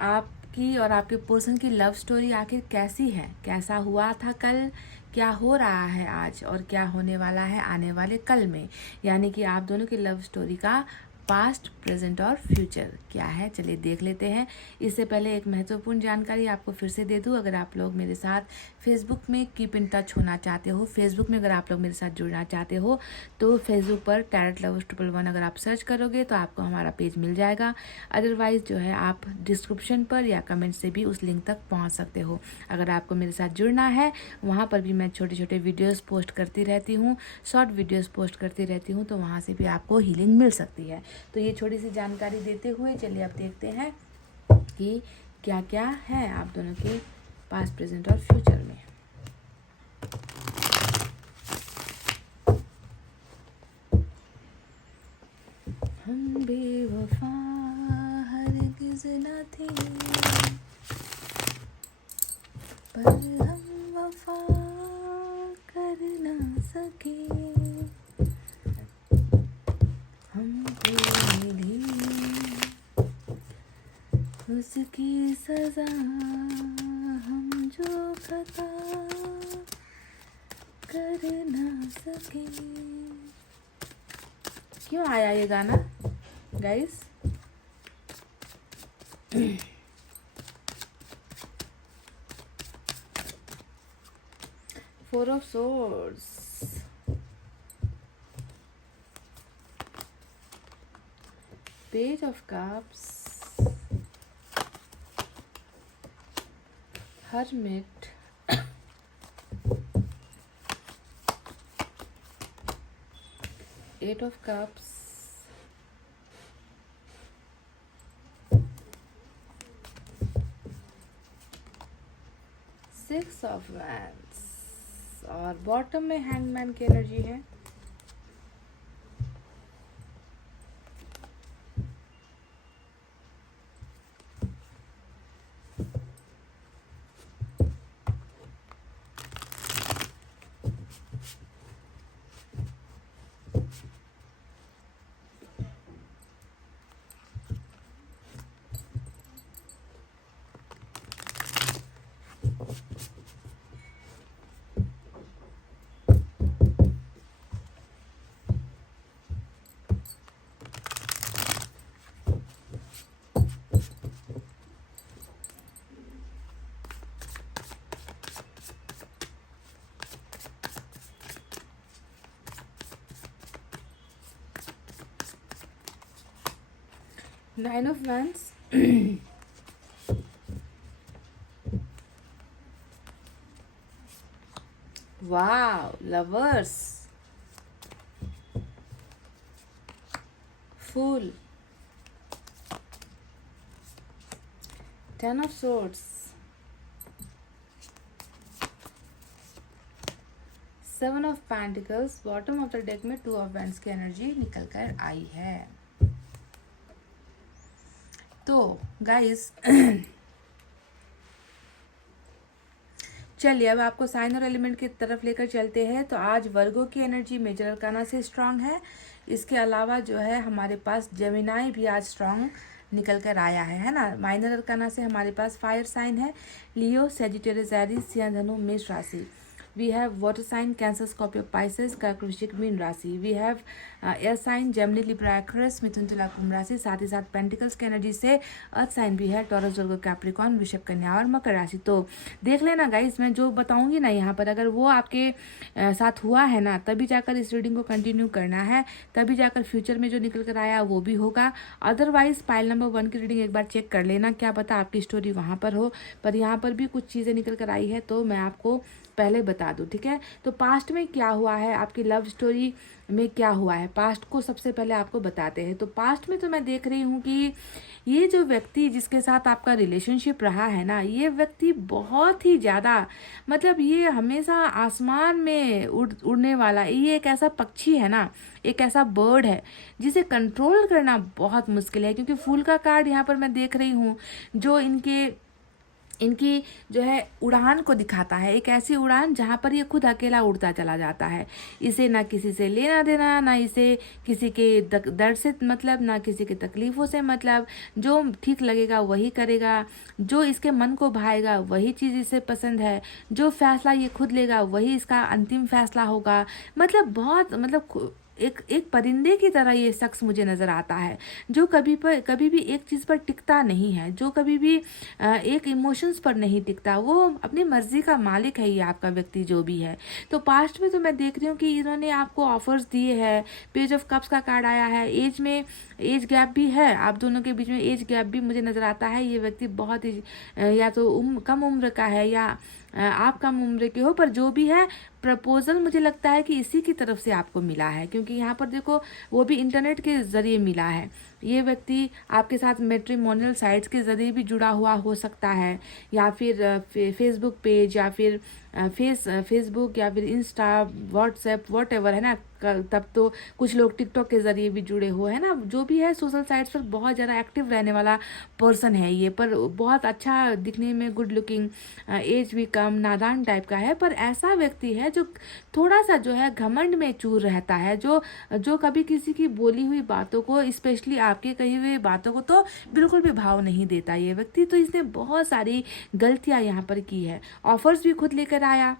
आपकी और आपके पर्सन की लव स्टोरी आखिर कैसी है, कैसा हुआ था कल, क्या हो रहा है आज और क्या होने वाला है आने वाले कल में। यानी कि आप दोनों की लव स्टोरी का पास्ट, प्रेजेंट और फ्यूचर क्या है, चलिए देख लेते हैं। इससे पहले एक महत्वपूर्ण जानकारी आपको फिर से दे दूं। अगर आप लोग मेरे साथ फेसबुक में कीप इन टच होना चाहते हो, फेसबुक में अगर आप लोग मेरे साथ जुड़ना चाहते हो तो फेसबुक पर टैरट लवर्स 111 अगर आप सर्च करोगे तो आपको हमारा पेज मिल जाएगा। अदरवाइज जो है आप डिस्क्रिप्शन पर या कमेंट से भी उस लिंक तक पहुंच सकते हो। अगर आपको मेरे साथ जुड़ना है, वहाँ पर भी मैं छोटे छोटे वीडियोस पोस्ट करती रहती हूँ, शॉर्ट वीडियोस पोस्ट करती रहती हूँ, तो वहाँ से भी आपको हीलिंग मिल सकती है। तो ये छोटी सी जानकारी देते हुए चलिए अब देखते हैं कि क्या क्या है आप दोनों के पास्ट, प्रेजेंट और फ्यूचर में। हम बेवफा हरगिज़ न थे, पर हम वफा कर ना सके, हमको मिली उसकी सजा, हम जो खता कर ना सके। क्यों आया ये गाना guys? Four of swords, page of cups, hermit, eight of cups, six of wands और बॉटम में हैंगमैन की एनर्जी है। Nine of Wands, wow, lovers, Fool, Ten of Swords, Seven of Pentacles, bottom of the deck में two of wands की energy निकल कर आई है। तो गाइस चलिए अब आपको साइन और एलिमेंट की तरफ लेकर चलते हैं। तो आज वर्गो की एनर्जी मेजर अरकाना से स्ट्रांग है। इसके अलावा जो है हमारे पास जेमिनाई भी आज स्ट्रांग निकल कर आया है ना। माइनर अरकाना से हमारे पास फायर साइन है, लियो, सेजिटेरियस, एरीज, सिंह, धनु, मेष राशि। We have water sign Cancer, Scorpio, Pisces, कर्क, वृश्चिक, मीन राशि। We have air sign Gemini, Libra, Aquarius, मिथुन, तुला, कुंभ राशि। साथ ही साथ पेंटिकल्स की एनर्जी से अर्थ साइन भी है, टॉरस, वर्गो, कैप्रिकॉर्न, वृषभ, कन्या और मकर राशि। तो देख लेना गाइस, मैं जो बताऊंगी ना यहाँ पर अगर वो आपके साथ हुआ है ना, तभी जाकर इस रीडिंग को कंटिन्यू करना है, तभी जाकर फ्यूचर में जो निकल कर आया वो भी होगा। अदरवाइज पाइल नंबर 1 की रीडिंग एक बार चेक कर लेना, क्या पता आपकी स्टोरी वहाँ पर हो, पर यहाँ पर भी कुछ चीज़ें निकल कर आई है तो मैं आपको पहले बता दूं, ठीक है। तो पास्ट में क्या हुआ है, आपकी लव स्टोरी में क्या हुआ है, पास्ट को सबसे पहले आपको बताते हैं। तो पास्ट में तो मैं देख रही हूँ कि ये जो व्यक्ति जिसके साथ आपका रिलेशनशिप रहा है ना, ये व्यक्ति बहुत ही ज़्यादा, मतलब ये हमेशा आसमान में उड़ने वाला, ये एक ऐसा पक्षी है ना, एक ऐसा बर्ड है जिसे कंट्रोल करना बहुत मुश्किल है। क्योंकि फूल का कार्ड यहाँ पर मैं देख रही हूँ, जो इनके इनकी जो है उड़ान को दिखाता है, एक ऐसी उड़ान जहाँ पर ये खुद अकेला उड़ता चला जाता है। इसे ना किसी से लेना देना, ना इसे किसी के दर्द से मतलब, ना किसी की तकलीफ़ों से मतलब। जो ठीक लगेगा वही करेगा, जो इसके मन को भाएगा वही चीज़ इसे पसंद है, जो फैसला ये खुद लेगा वही इसका अंतिम फैसला होगा। मतलब बहुत मतलब एक एक परिंदे की तरह ये शख्स मुझे नज़र आता है, जो कभी भी एक चीज़ पर टिकता नहीं है, जो कभी भी एक इमोशंस पर नहीं टिकता। वो अपनी मर्जी का मालिक है, ये आपका व्यक्ति जो भी है। तो पास्ट में तो मैं देख रही हूँ कि इन्होंने आपको ऑफर्स दिए हैं। पेज ऑफ कप्स का कार्ड आया है। एज गैप भी है, आप दोनों के बीच में एज गैप भी मुझे नज़र आता है। ये व्यक्ति बहुत ही या तो कम उम्र का है या आप कम उम्र के हो, पर जो भी है प्रपोजल मुझे लगता है कि इसी की तरफ से आपको मिला है, क्योंकि यहाँ पर देखो वो भी इंटरनेट के ज़रिए मिला है। ये व्यक्ति आपके साथ मैट्रिमोनियल साइट्स के ज़रिए भी जुड़ा हुआ हो सकता है, या फिर फेसबुक पेज, या फिर फेसबुक, या फिर इंस्टा, व्हाट्सएप, वॉटेवर है ना। तब तो कुछ लोग टिकटॉक के ज़रिए भी जुड़े हुए हैं ना। जो भी है सोशल साइट्स पर बहुत ज़्यादा एक्टिव रहने वाला पर्सन है ये, पर बहुत अच्छा दिखने में, गुड लुकिंग, एज भी कम, नादान टाइप का है। पर ऐसा व्यक्ति है जो थोड़ा सा जो है घमंड में चूर रहता है, जो कभी किसी की बोली हुई बातों को, स्पेशली आपके कही हुई बातों को तो बिल्कुल भी भाव नहीं देता ये व्यक्ति। तो इसने बहुत सारी गलतियां यहाँ पर की है। ऑफर्स भी खुद लेकर आया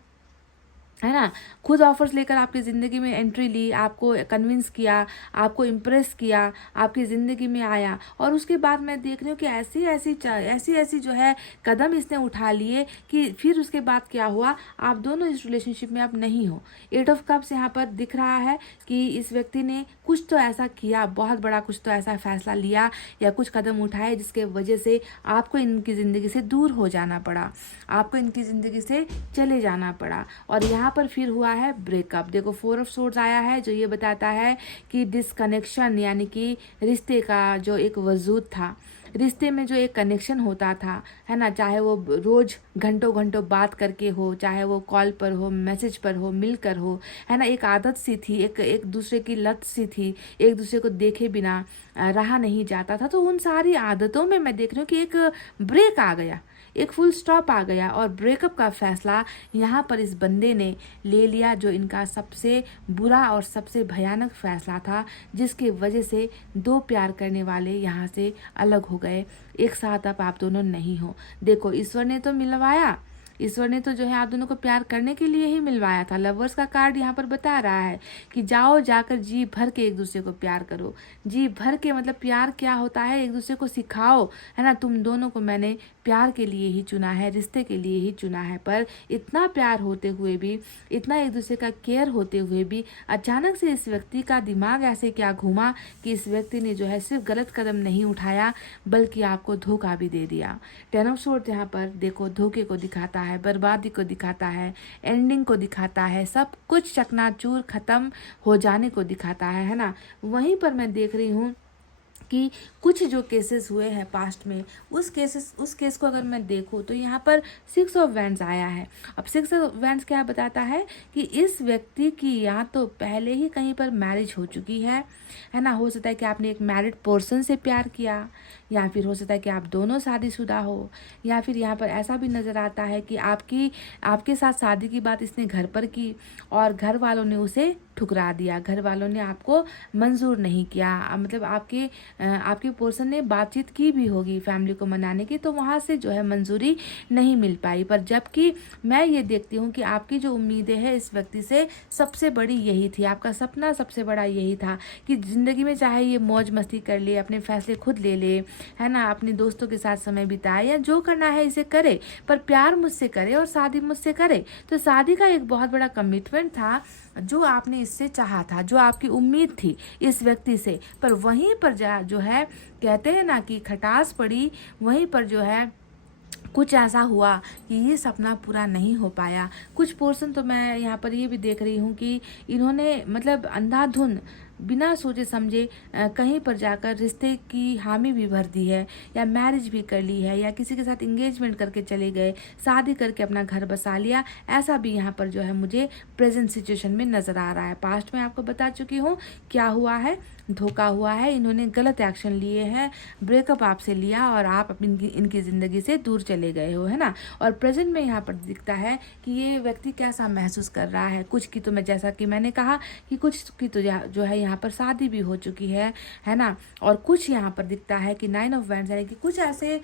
है ना, खुद ऑफर्स लेकर आपकी ज़िंदगी में एंट्री ली, आपको कन्विंस किया, आपको इम्प्रेस किया, आपकी ज़िंदगी में आया। और उसके बाद मैं देख रही हूँ कि ऐसी जो है कदम इसने उठा लिए कि फिर उसके बाद क्या हुआ, आप दोनों इस रिलेशनशिप में अब नहीं हो। 8 ऑफ कप्स यहाँ पर दिख रहा है कि इस व्यक्ति ने कुछ तो ऐसा किया, बहुत बड़ा कुछ तो ऐसा फैसला लिया या कुछ कदम उठाए जिसके वजह से आपको इनकी ज़िंदगी से दूर हो जाना पड़ा, आपको इनकी ज़िंदगी से चले जाना पड़ा। और यहाँ पर फिर हुआ है ब्रेकअप। देखो 4 ऑफ सोर्ड्स आया है, जो ये बताता है कि डिसकनेक्शन, यानी कि रिश्ते का जो एक वजूद था, रिश्ते में जो एक कनेक्शन होता था, है ना, चाहे वो रोज़ घंटों घंटों बात करके हो, चाहे वो कॉल पर हो, मैसेज पर हो, मिलकर हो, है ना, एक आदत सी थी, एक दूसरे की लत सी थी, एक दूसरे को देखे बिना रहा नहीं जाता था। तो उन सारी आदतों में मैं देख रही हूँ कि एक ब्रेक आ गया, एक फुल स्टॉप आ गया, और ब्रेकअप का फैसला यहाँ पर इस बंदे ने ले लिया, जो इनका सबसे बुरा और सबसे भयानक फैसला था, जिसकी वजह से दो प्यार करने वाले यहाँ से अलग हो गए। एक साथ अब आप दोनों नहीं हो। देखो ईश्वर ने तो मिलवाया, ईश्वर ने तो जो है आप दोनों को प्यार करने के लिए ही मिलवाया था। लवर्स का कार्ड यहाँ पर बता रहा है कि जाओ जाकर जी भर के एक दूसरे को प्यार करो। जी भर के मतलब प्यार क्या होता है, एक दूसरे को सिखाओ, है ना। तुम दोनों को मैंने प्यार के लिए ही चुना है, रिश्ते के लिए ही चुना है। पर इतना प्यार होते हुए भी, इतना एक दूसरे का केयर होते हुए भी, अचानक से इस व्यक्ति का दिमाग ऐसे क्या घूमा कि इस व्यक्ति ने जो है सिर्फ गलत कदम नहीं उठाया, बल्कि आपको धोखा भी दे दिया। 10 ऑफ सोर्ड्स यहाँ पर देखो धोखे को दिखाता है, बर्बादी को दिखाता है, एंडिंग को दिखाता है, सब कुछ चकनाचूर खत्म हो जाने को दिखाता है ना। वहीं पर मैं देख रही हूँ कि कुछ जो केसेस हुए हैं पास्ट में, उस केस को अगर मैं देखूँ तो यहाँ पर 6 ऑफ वैंड्स आया है। अब 6 ऑफ वैंड्स क्या बताता है कि इस व्यक्ति की या तो पहले ही कहीं पर मैरिज हो चुकी है ना। हो सकता है कि आपने एक मैरिड पर्सन से प्यार किया, या फिर हो सकता है कि आप दोनों शादीशुदा हो, या फिर यहाँ पर ऐसा भी नज़र आता है कि आपके साथ शादी की बात इसने घर पर की और घर वालों ने उसे ठुकरा दिया, घर वालों ने आपको मंजूर नहीं किया। मतलब आपके पर्सन ने बातचीत की भी होगी फैमिली को मनाने की, तो वहाँ से जो है मंजूरी नहीं मिल पाई। पर जबकि मैं ये देखती हूँ कि आपकी जो उम्मीदें हैं इस व्यक्ति से सबसे बड़ी यही थी, आपका सपना सबसे बड़ा यही था कि ज़िंदगी में चाहे ये मौज मस्ती कर ले, अपने फैसले खुद ले ले, है ना, अपने दोस्तों के साथ समय बिताए, या जो करना है इसे करे, पर प्यार मुझसे करे और शादी मुझसे करे। तो शादी का एक बहुत बड़ा कमिटमेंट था जो आपने इससे चाहा था, जो आपकी उम्मीद थी इस व्यक्ति से। पर वहीं पर जो है कहते हैं ना कि खटास पड़ी, वहीं पर जो है कुछ ऐसा हुआ कि ये सपना पूरा नहीं हो पाया। कुछ पोर्शन तो मैं यहाँ पर ये भी देख रही हूँ कि इन्होंने मतलब अंधाधुन बिना सोचे समझे कहीं पर जाकर रिश्ते की हामी भी भर दी है, या मैरिज भी कर ली है, या किसी के साथ इंगेजमेंट करके चले गए, शादी करके अपना घर बसा लिया। ऐसा भी यहाँ पर जो है मुझे प्रेजेंट सिचुएशन में नज़र आ रहा है। पास्ट में आपको बता चुकी हूँ क्या हुआ है, धोखा हुआ है, इन्होंने गलत एक्शन लिए हैं, ब्रेकअप आपसे लिया और आप अपनी इनकी ज़िंदगी से दूर चले गए हो, है ना। और प्रेजेंट में यहाँ पर दिखता है कि ये व्यक्ति कैसा महसूस कर रहा है। कुछ की तो मैं, जैसा कि मैंने कहा कि कुछ की तो जो है यहाँ पर शादी भी हो चुकी है ना। और कुछ यहाँ पर दिखता है कि 9 ऑफ वैंड्स, यानी कि कुछ ऐसे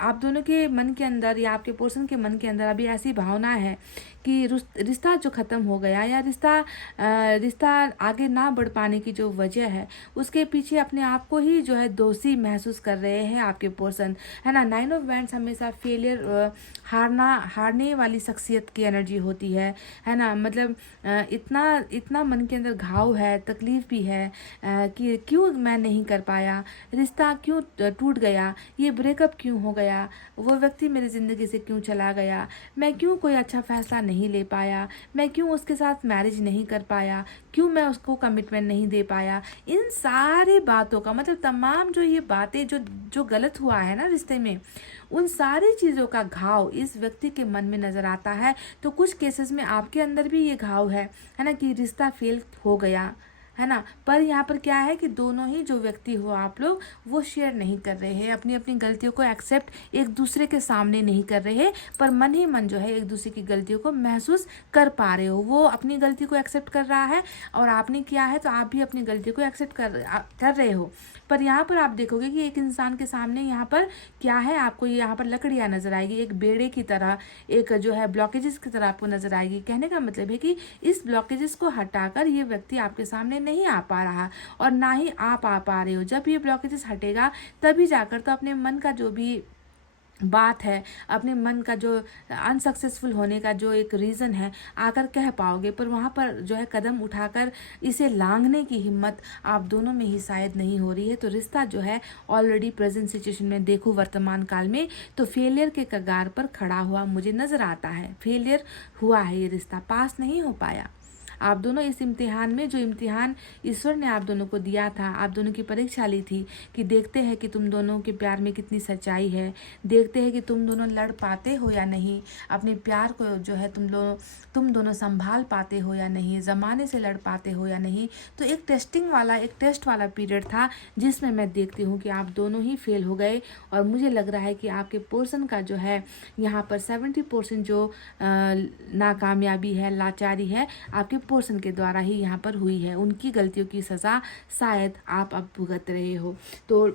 आप दोनों के मन के अंदर या आपके पर्सन के मन के अंदर अभी ऐसी भावना है कि रिश्ता जो ख़त्म हो गया, या रिश्ता आगे ना बढ़ पाने की जो वजह है, उसके पीछे अपने आप को ही जो है दोषी महसूस कर रहे हैं आपके पर्सन, है ना। 9 ऑफ वैंड्स हमेशा फेलियर, हारने वाली शख्सियत की एनर्जी होती है ना। मतलब इतना मन के अंदर घाव है, तकलीफ भी है कि क्यों मैं नहीं कर पाया, रिश्ता क्यों टूट गया, ये ब्रेकअप क्यों हो गया, वो व्यक्ति मेरी ज़िंदगी से क्यों चला गया, मैं क्यों कोई अच्छा फैसला नहीं ले पाया, मैं क्यों उसके साथ मैरिज नहीं कर पाया, क्यों मैं उसको कमिटमेंट नहीं दे पाया। इन सारी बातों का मतलब तमाम जो ये बातें जो गलत हुआ है ना रिश्ते में, उन सारी चीज़ों का घाव इस व्यक्ति के मन में नज़र आता है। तो कुछ केसेस में आपके अंदर भी ये घाव है ना, कि रिश्ता फेल हो गया, है ना। पर यहाँ पर क्या है कि दोनों ही जो व्यक्ति हो आप लोग, वो शेयर नहीं कर रहे हैं, अपनी अपनी गलतियों को एक्सेप्ट एक दूसरे के सामने नहीं कर रहे हैं, पर मन ही मन जो है एक दूसरे की गलतियों को महसूस कर पा रहे हो। वो अपनी गलती को एक्सेप्ट कर रहा है और आपने किया है तो आप भी अपनी गलती को एक्सेप्ट कर रहे हो। पर यहाँ पर आप देखोगे कि एक इंसान के सामने यहाँ पर क्या है, आपको यहाँ पर लकड़ियाँ नजर आएगी, एक बेड़े की तरह, एक जो है ब्लॉकेजेस की तरह आपको नजर आएगी। कहने का मतलब है कि इस ब्लॉकेजेस को हटाकर ये व्यक्ति आपके सामने नहीं आ पा रहा और ना ही आप आ पा रहे हो। जब ये ब्लॉकेजेस हटेगा तभी जाकर तो अपने मन का जो भी बात है, अपने मन का जो अनसक्सेसफुल होने का जो एक रीज़न है, आकर कह पाओगे। पर वहाँ पर जो है कदम उठाकर इसे लांघने की हिम्मत आप दोनों में ही शायद नहीं हो रही है। तो रिश्ता जो है ऑलरेडी प्रेजेंट सिचुएशन में देखो, वर्तमान काल में तो फेलियर के कगार पर खड़ा हुआ मुझे नज़र आता है। फेलियर हुआ है, ये रिश्ता पास नहीं हो पाया। आप दोनों इस इम्तिहान में, जो इम्तिहान ईश्वर ने आप दोनों को दिया था, आप दोनों की परीक्षा ली थी कि देखते हैं कि तुम दोनों के प्यार में कितनी सच्चाई है, देखते हैं कि तुम दोनों लड़ पाते हो या नहीं, अपने प्यार को जो है तुम दोनों संभाल पाते हो या नहीं, ज़माने से लड़ पाते हो या नहीं। तो एक टेस्ट वाला पीरियड था जिसमें मैं देखती हूँ कि आप दोनों ही फेल हो गए। और मुझे लग रहा है कि आपके पोर्शन का जो है यहाँ पर 70% जो नाकामयाबी है, लाचारी है, आपके पोर्शन के द्वारा ही यहाँ पर हुई है। उनकी गलतियों की सज़ा शायद आप अब भुगत रहे हो। तो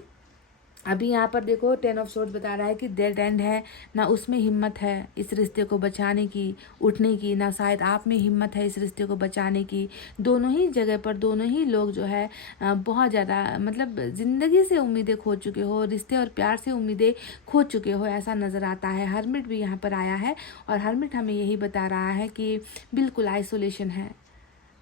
अभी यहाँ पर देखो 10 ऑफ सोर्ड्स बता रहा है कि डेड एंड है, ना उसमें हिम्मत है इस रिश्ते को बचाने की, उठने की, ना शायद आप में हिम्मत है इस रिश्ते को बचाने की। दोनों ही जगह पर दोनों ही लोग जो है बहुत ज़्यादा मतलब ज़िंदगी से उम्मीदें खो चुके हो, रिश्ते और प्यार से उम्मीदें खो चुके हो, ऐसा नज़र आता है। हर्मिट भी यहाँ पर आया है और हर्मिट हमें यही बता रहा है कि बिल्कुल आइसोलेशन है,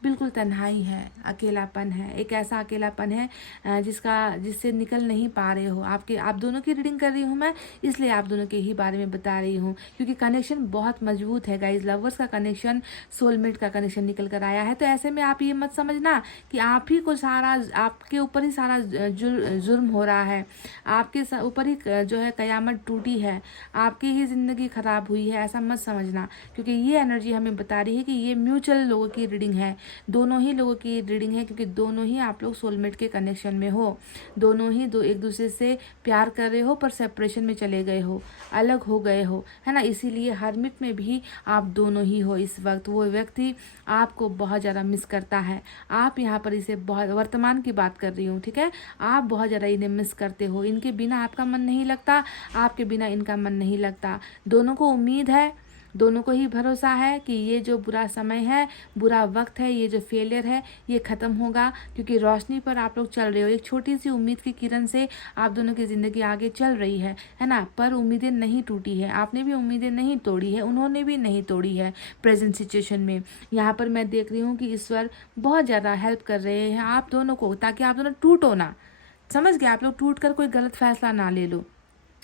बिल्कुल तन्हाई है, अकेलापन है, एक ऐसा अकेलापन है जिससे निकल नहीं पा रहे हो। आप दोनों की रीडिंग कर रही हूँ मैं, इसलिए आप दोनों के ही बारे में बता रही हूँ, क्योंकि कनेक्शन बहुत मजबूत है गाइज। लवर्स का कनेक्शन, सोलमेट का कनेक्शन निकल कर आया है। तो ऐसे में आप ये मत समझना कि आप ही को सारा, आपके ऊपर ही सारा जुर्म हो रहा है, आपके ऊपर ही जो है कयामत टूटी है, आपकी ही ज़िंदगी ख़राब हुई है, ऐसा मत समझना। क्योंकि ये एनर्जी हमें बता रही है कि ये म्यूचुअल लोगों की रीडिंग है, दोनों ही लोगों की रीडिंग है, क्योंकि दोनों ही आप लोग सोलमेट के कनेक्शन में हो, दोनों ही एक दूसरे से प्यार कर रहे हो, पर सेपरेशन में चले गए हो, अलग हो गए हो, है ना। इसीलिए हर्मिट में भी आप दोनों ही हो इस वक्त। वो व्यक्ति आपको बहुत ज़्यादा मिस करता है। आप यहाँ पर इसे बहुत, वर्तमान की बात कर रही हूँ, ठीक है, आप बहुत ज़्यादा इन्हें मिस करते हो। इनके बिना आपका मन नहीं लगता, आपके बिना इनका मन नहीं लगता। दोनों को उम्मीद है, दोनों को ही भरोसा है कि ये जो बुरा समय है, बुरा वक्त है, ये जो फेलियर है, ये ख़त्म होगा, क्योंकि रोशनी पर आप लोग चल रहे हो। एक छोटी सी उम्मीद की किरण से आप दोनों की ज़िंदगी आगे चल रही है ना। पर उम्मीदें नहीं टूटी है, आपने भी उम्मीदें नहीं तोड़ी है, उन्होंने भी नहीं तोड़ी है। प्रेजेंट सिचुएशन में यहाँ पर मैं देख रही हूँ कि ईश्वर बहुत ज़्यादा हेल्प कर रहे हैं आप दोनों को, ताकि आप दोनों टूटो ना। समझ गए, आप लोग टूट कर कोई गलत फैसला ना ले लो।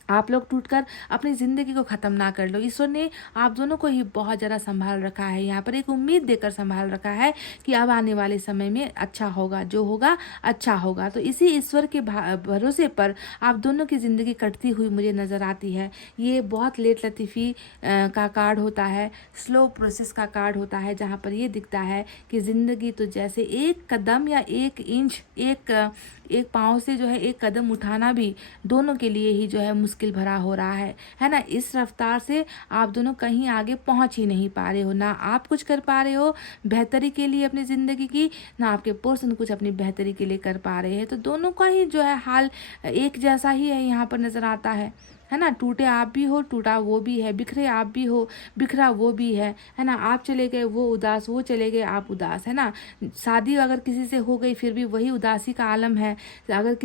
आप लोग टूटकर अपनी ज़िंदगी को ख़त्म ना कर लो। ईश्वर ने आप दोनों को ही बहुत ज़्यादा संभाल रखा है, यहाँ पर एक उम्मीद देकर संभाल रखा है कि अब आने वाले समय में अच्छा होगा, जो होगा अच्छा होगा। तो इसी ईश्वर के भरोसे पर आप दोनों की ज़िंदगी कटती हुई मुझे नज़र आती है। ये बहुत लेट लतीफ़ी का कार्ड होता है, स्लो प्रोसेस का कार्ड होता है, जहाँ पर ये दिखता है कि ज़िंदगी तो जैसे एक कदम या एक इंच, एक पाँव से जो है एक कदम उठाना भी दोनों के लिए ही जो है मुश्किल भरा हो रहा है ना। इस रफ्तार से आप दोनों कहीं आगे पहुंच ही नहीं पा रहे हो, ना आप कुछ कर पा रहे हो बेहतरी के लिए अपनी ज़िंदगी की, ना आपके पर्सन कुछ अपनी बेहतरी के लिए कर पा रहे हैं। तो दोनों का ही जो है हाल एक जैसा ही है, यहाँ पर नज़र आता है ना। टूटे आप भी हो, टूटा वो भी है, बिखरे आप भी हो, बिखरा वो भी है ना। आप चले गए वो उदास, वो चले गए आप उदास, है ना। शादी अगर किसी से हो गई फिर भी वही उदासी का आलम है। अगर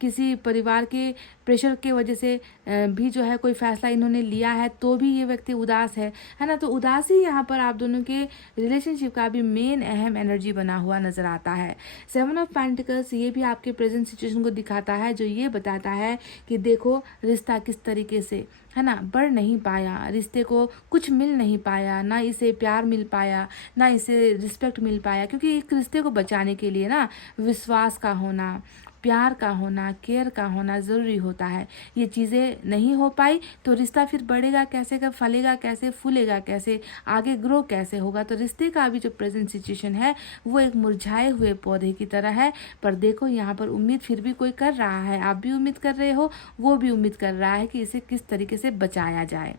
किसी परिवार के प्रेशर के वजह से भी जो है कोई फैसला इन्होंने लिया है तो भी ये व्यक्ति उदास है ना। तो उदासी यहाँ पर आप दोनों के रिलेशनशिप का भी मेन अहम एनर्जी बना हुआ नजर आता है। 7 ऑफ पेंटिकल्स ये भी आपके प्रेजेंट सिचुएशन को दिखाता है, जो ये बताता है कि देखो रिश्ता किस तरीके से, है ना, बढ़ नहीं पाया, रिश्ते को कुछ मिल नहीं पाया, ना इसे प्यार मिल पाया, ना इसे रिस्पेक्ट मिल पाया। क्योंकि एक रिश्ते को बचाने के लिए ना विश्वास का होना, प्यार का होना, केयर का होना ज़रूरी होता है। ये चीज़ें नहीं हो पाई तो रिश्ता फिर बढ़ेगा कैसे, का फलेगा कैसे, फूलेगा कैसे, आगे ग्रो कैसे होगा। तो रिश्ते का अभी जो प्रेजेंट सिचुएशन है वो एक मुरझाए हुए पौधे की तरह है। पर देखो यहाँ पर उम्मीद फिर भी कोई कर रहा है, आप भी उम्मीद कर रहे हो, वो भी उम्मीद कर रहा है कि इसे किस तरीके से बचाया जाए।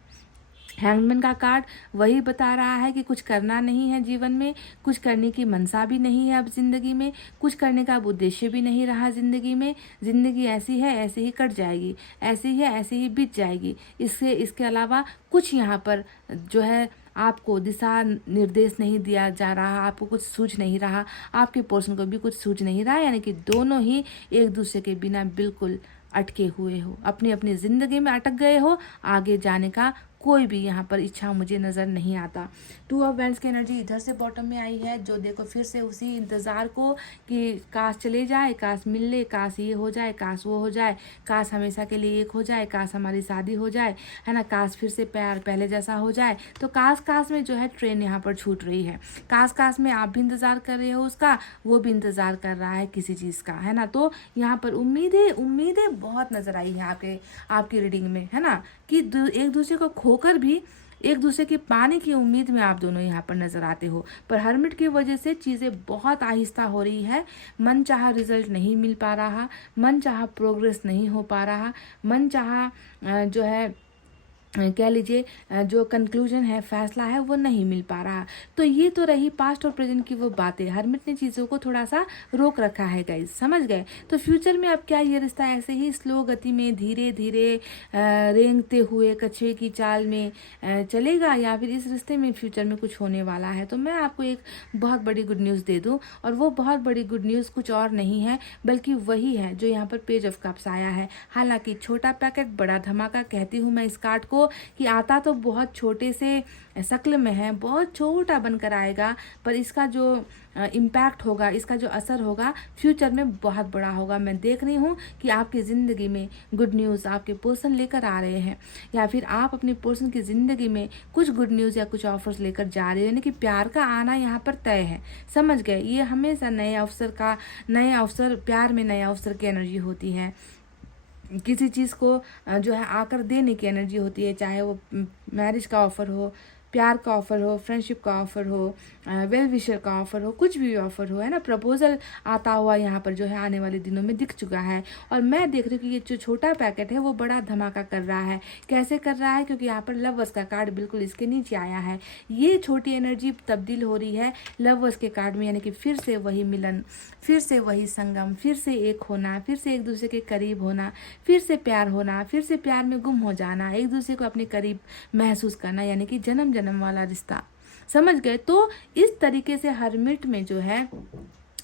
हैंगमैन का कार्ड वही बता रहा है कि कुछ करना नहीं है जीवन में, कुछ करने की मनसा भी नहीं है अब ज़िंदगी में, कुछ करने का अब उद्देश्य भी नहीं रहा ज़िंदगी में। ज़िंदगी ऐसी है ऐसे ही कट जाएगी, ऐसी है ऐसे ही बीत जाएगी। इसके अलावा कुछ यहाँ पर जो है आपको दिशा निर्देश नहीं दिया जा रहा, आपको कुछ सूझ नहीं रहा, आपके पर्सन को भी कुछ सूझ नहीं रहा। यानी कि दोनों ही एक दूसरे के बिना बिल्कुल अटके हुए हो, अपनी अपनी ज़िंदगी में अटक गए हो। आगे जाने का कोई भी यहाँ पर इच्छा मुझे नज़र नहीं आता। 2 ऑफ वैंड्स की एनर्जी इधर से बॉटम में आई है, जो देखो फिर से उसी इंतज़ार को कि काश चले जाए, काश मिल ले, काश ये हो जाए, काश वो हो जाए, काश हमेशा के लिए एक हो जाए, काश हमारी शादी हो जाए, है ना, काश फिर से प्यार पहले जैसा हो जाए। तो काश में जो है ट्रेन यहाँ पर छूट रही है। काश में आप भी इंतज़ार कर रहे हो उसका, वो भी इंतज़ार कर रहा है किसी चीज़ का, है ना। तो यहाँ पर उम्मीदें बहुत नज़र आई है आपकी रीडिंग में, है ना, कि एक दूसरे को खोकर भी एक दूसरे की पाने की उम्मीद में आप दोनों यहाँ पर नजर आते हो। पर हर्मिट की वजह से चीज़ें बहुत आहिस्ता हो रही है, मन चाहा रिजल्ट नहीं मिल पा रहा, मन चाहा प्रोग्रेस नहीं हो पा रहा, मन चाहा जो है कह लीजिए जो कंक्लूजन है, फैसला है, वो नहीं मिल पा रहा। तो ये तो रही पास्ट और प्रेजेंट की वो बातें। हर्मिट ने चीज़ों को थोड़ा सा रोक रखा है गाइज, समझ गए। तो फ्यूचर में अब क्या ये रिश्ता ऐसे ही स्लो गति में धीरे धीरे रेंगते हुए कछुए की चाल में चलेगा, या फिर इस रिश्ते में फ्यूचर में कुछ होने वाला है? तो मैं आपको एक बहुत बड़ी गुड न्यूज़ दे दूँ, और वो बहुत बड़ी गुड न्यूज़ कुछ और नहीं है बल्कि वही है जो यहाँ पर पेज ऑफ कप्स आया है। हालांकि छोटा पैकेट बड़ा धमाका कहती हूँ मैं इस कार्ड को, कि आता तो बहुत छोटे से शक्ल में है, बहुत छोटा बनकर आएगा, पर इसका जो इम्पैक्ट होगा, इसका जो असर होगा फ्यूचर में बहुत बड़ा होगा। मैं देख रही हूँ कि आपकी ज़िंदगी में गुड न्यूज़ आपके पर्सन लेकर आ रहे हैं, या फिर आप अपने पर्सन की ज़िंदगी में कुछ गुड न्यूज़ या कुछ ऑफर्स लेकर जा रहे हो। यानी कि प्यार का आना यहाँ पर तय है, समझ गए। ये हमेशा नए अवसर प्यार में नए अवसर की एनर्जी होती है, किसी चीज़ को जो है आकर देने की एनर्जी होती है, चाहे वो मैरिज का ऑफ़र हो, प्यार का ऑफ़र हो, फ्रेंडशिप का ऑफ़र हो, वेल विशर का ऑफ़र हो, कुछ भी ऑफ़र हो, है ना। प्रपोजल आता हुआ यहाँ पर जो है आने वाले दिनों में दिख चुका है। और मैं देख रही हूँ कि ये जो छोटा पैकेट है वो बड़ा धमाका कर रहा है। कैसे कर रहा है? क्योंकि यहाँ पर लवर्स का कार्ड बिल्कुल इसके नीचे आया है। ये छोटी एनर्जी तब्दील हो रही है लवर्स के कार्ड में, यानी कि फिर से वही मिलन, फिर से वही संगम, फिर से एक होना, फिर से एक दूसरे के करीब होना, फिर से प्यार होना, फिर से प्यार में गुम हो जाना, एक दूसरे को अपने करीब महसूस करना, यानी कि जन्म जन्म वाला रिश्ता, समझ गए। तो इस तरीके से हर्मिट में जो है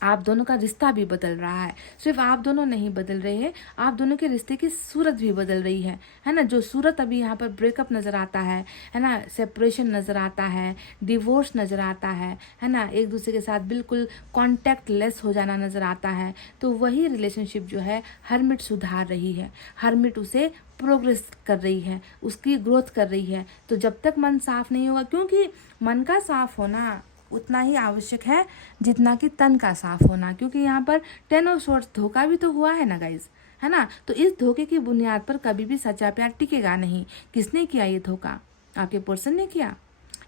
आप दोनों का रिश्ता भी बदल रहा है। सिर्फ आप दोनों नहीं बदल रहे हैं, आप दोनों के रिश्ते की सूरत भी बदल रही है ना। जो सूरत अभी यहाँ पर ब्रेकअप नज़र आता है ना, सेपरेशन नज़र आता है, डिवोर्स नज़र आता है ना, एक दूसरे के साथ बिल्कुल कॉन्टैक्ट लेस हो जाना नज़र आता है। तो वही रिलेशनशिप जो है हरमिट सुधार रही है, हरमिट उसे प्रोग्रेस कर रही है, उसकी ग्रोथ कर रही है। तो जब तक मन साफ नहीं होगा, क्योंकि मन का साफ होना उतना ही आवश्यक है जितना कि तन का साफ होना, क्योंकि यहाँ पर 10 ऑफ सोर्ड्स धोखा भी तो हुआ है ना गाइज, है ना। तो इस धोखे की बुनियाद पर कभी भी सच्चा प्यार टिकेगा नहीं। किसने किया ये धोखा? आपके पर्सन ने किया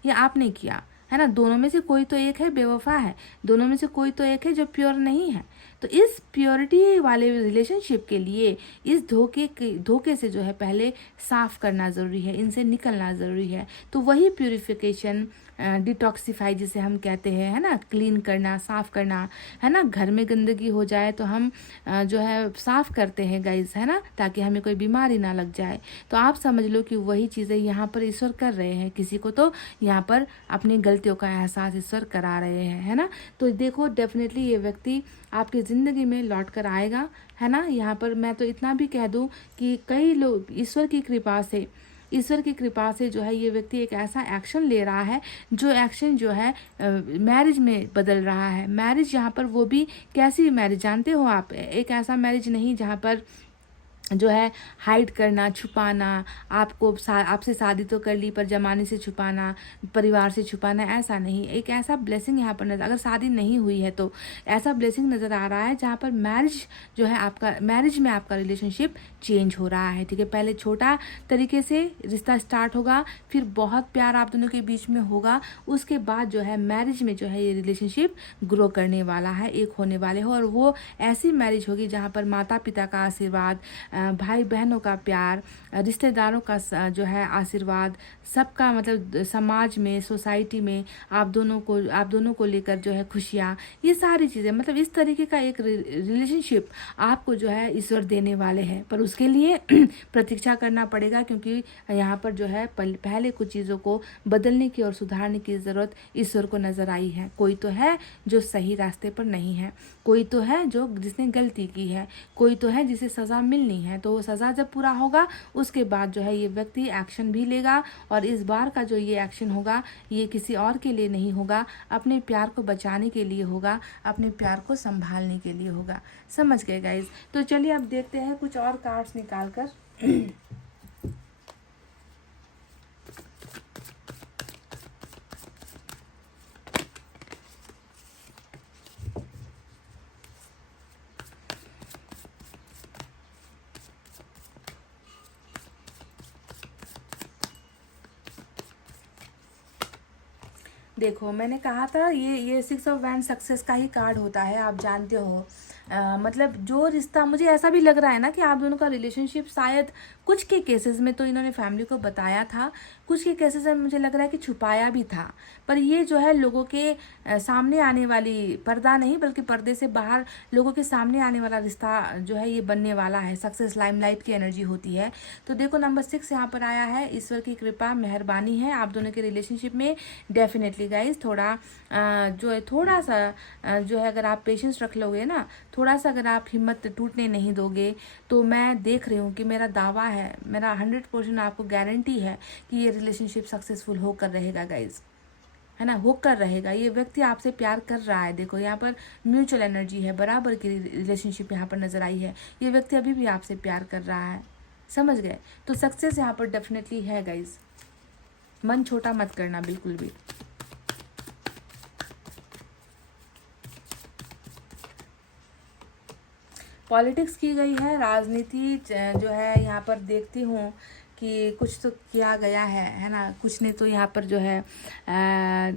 या आपने किया, है ना। दोनों में से कोई तो एक है बेवफा है, दोनों में से कोई तो एक है जो प्योर नहीं है। तो इस प्योरिटी वाले रिलेशनशिप के लिए इस धोखे से जो है पहले साफ करना ज़रूरी है, इनसे निकलना ज़रूरी है। तो वही प्यूरिफिकेशन, डिटॉक्सिफाई जिसे हम कहते हैं, है ना, क्लीन करना, साफ़ करना, है ना। घर में गंदगी हो जाए तो हम जो है साफ़ करते हैं गाइज, है ना, ताकि हमें कोई बीमारी ना लग जाए। तो आप समझ लो कि वही चीज़ें यहाँ पर ईश्वर कर रहे हैं। किसी को तो यहाँ पर अपनी गलतियों का एहसास ईश्वर करा रहे हैं, है ना। तो देखो डेफिनेटली ये व्यक्ति आपकी ज़िंदगी में लौट कर आएगा, है ना। यहाँ पर मैं तो इतना भी कह दूँ कि कई लोग ईश्वर की कृपा से जो है ये व्यक्ति एक ऐसा एक्शन ले रहा है, जो एक्शन जो है मैरिज में बदल रहा है। मैरिज यहाँ पर वो भी कैसी मैरिज जानते हो आप? एक ऐसा मैरिज नहीं जहाँ पर जो है हाइड करना, छुपाना, आपसे शादी तो कर ली पर जमाने से छुपाना, परिवार से छुपाना, ऐसा नहीं। एक ऐसा ब्लेसिंग यहाँ पर नजर, अगर शादी नहीं हुई है तो ऐसा ब्लेसिंग नज़र आ रहा है जहाँ पर मैरिज जो है आपका, मैरिज में आपका रिलेशनशिप चेंज हो रहा है। ठीक है, पहले छोटा तरीके से रिश्ता स्टार्ट होगा, फिर बहुत प्यार आप दोनों के बीच में होगा, उसके बाद जो है मैरिज में जो है ये रिलेशनशिप ग्रो करने वाला है, एक होने वाले हो। और वो ऐसी मैरिज होगी जहाँ पर माता पिता का आशीर्वाद, भाई बहनों का प्यार, रिश्तेदारों का जो है आशीर्वाद, सबका मतलब समाज में, सोसाइटी में आप दोनों को लेकर जो है खुशियाँ, ये सारी चीज़ें, मतलब इस तरीके का एक रिलेशनशिप आपको जो है ईश्वर देने वाले हैं। पर उसके लिए प्रतीक्षा करना पड़ेगा, क्योंकि यहाँ पर जो है पहले कुछ चीज़ों को बदलने की और सुधारने की ज़रूरत ईश्वर को नज़र आई है। कोई तो है जो सही रास्ते पर नहीं है, कोई तो है जो जिसने गलती की है, कोई तो है जिसे सज़ा मिलनी है। तो वो सज़ा जब पूरा होगा उसके बाद जो है ये व्यक्ति एक्शन भी लेगा, और इस बार का जो ये एक्शन होगा ये किसी और के लिए नहीं होगा, अपने प्यार को बचाने के लिए होगा, अपने प्यार को संभालने के लिए होगा। समझ गए गाइज? तो चलिए अब देखते हैं कुछ और कार्ड्स निकाल कर। देखो मैंने कहा था ये 6 ऑफ वैंड सक्सेस का ही कार्ड होता है, आप जानते हो। मतलब जो रिश्ता, मुझे ऐसा भी लग रहा है ना कि आप दोनों का रिलेशनशिप शायद कुछ के केसेस में तो इन्होंने फैमिली को बताया था, कुछ के केसेस में मुझे लग रहा है कि छुपाया भी था। पर ये जो है लोगों के सामने आने वाली, पर्दा नहीं बल्कि पर्दे से बाहर लोगों के सामने आने वाला रिश्ता जो है ये बनने वाला है। सक्सेस लाइमलाइट की एनर्जी होती है। तो देखो नंबर 6 यहाँ पर आया है। ईश्वर की कृपा, मेहरबानी है आप दोनों के रिलेशनशिप में। डेफिनेटली गाइज थोड़ा जो है, थोड़ा सा जो है अगर आप पेशेंस रख लोगे ना, थोड़ा सा अगर आप हिम्मत टूटने नहीं दोगे, तो मैं देख रही हूँ कि मेरा दावा है, मेरा 100% आपको गारंटी है कि ये रिलेशनशिप सक्सेसफुल होकर रहेगा गाइज, है ना, होकर रहेगा। ये व्यक्ति आपसे प्यार कर रहा है। देखो यहाँ पर म्यूचुअल एनर्जी है, बराबर की रिलेशनशिप यहाँ पर नजर आई है। ये व्यक्ति अभी भी आपसे प्यार कर रहा है, समझ गए? तो सक्सेस यहाँ पर डेफिनेटली है गाइज। मन छोटा मत करना बिल्कुल भी। पॉलिटिक्स की गई है, राजनीति जो है यहाँ पर देखती हूँ कि कुछ तो किया गया है ना। कुछ ने तो यहाँ पर जो है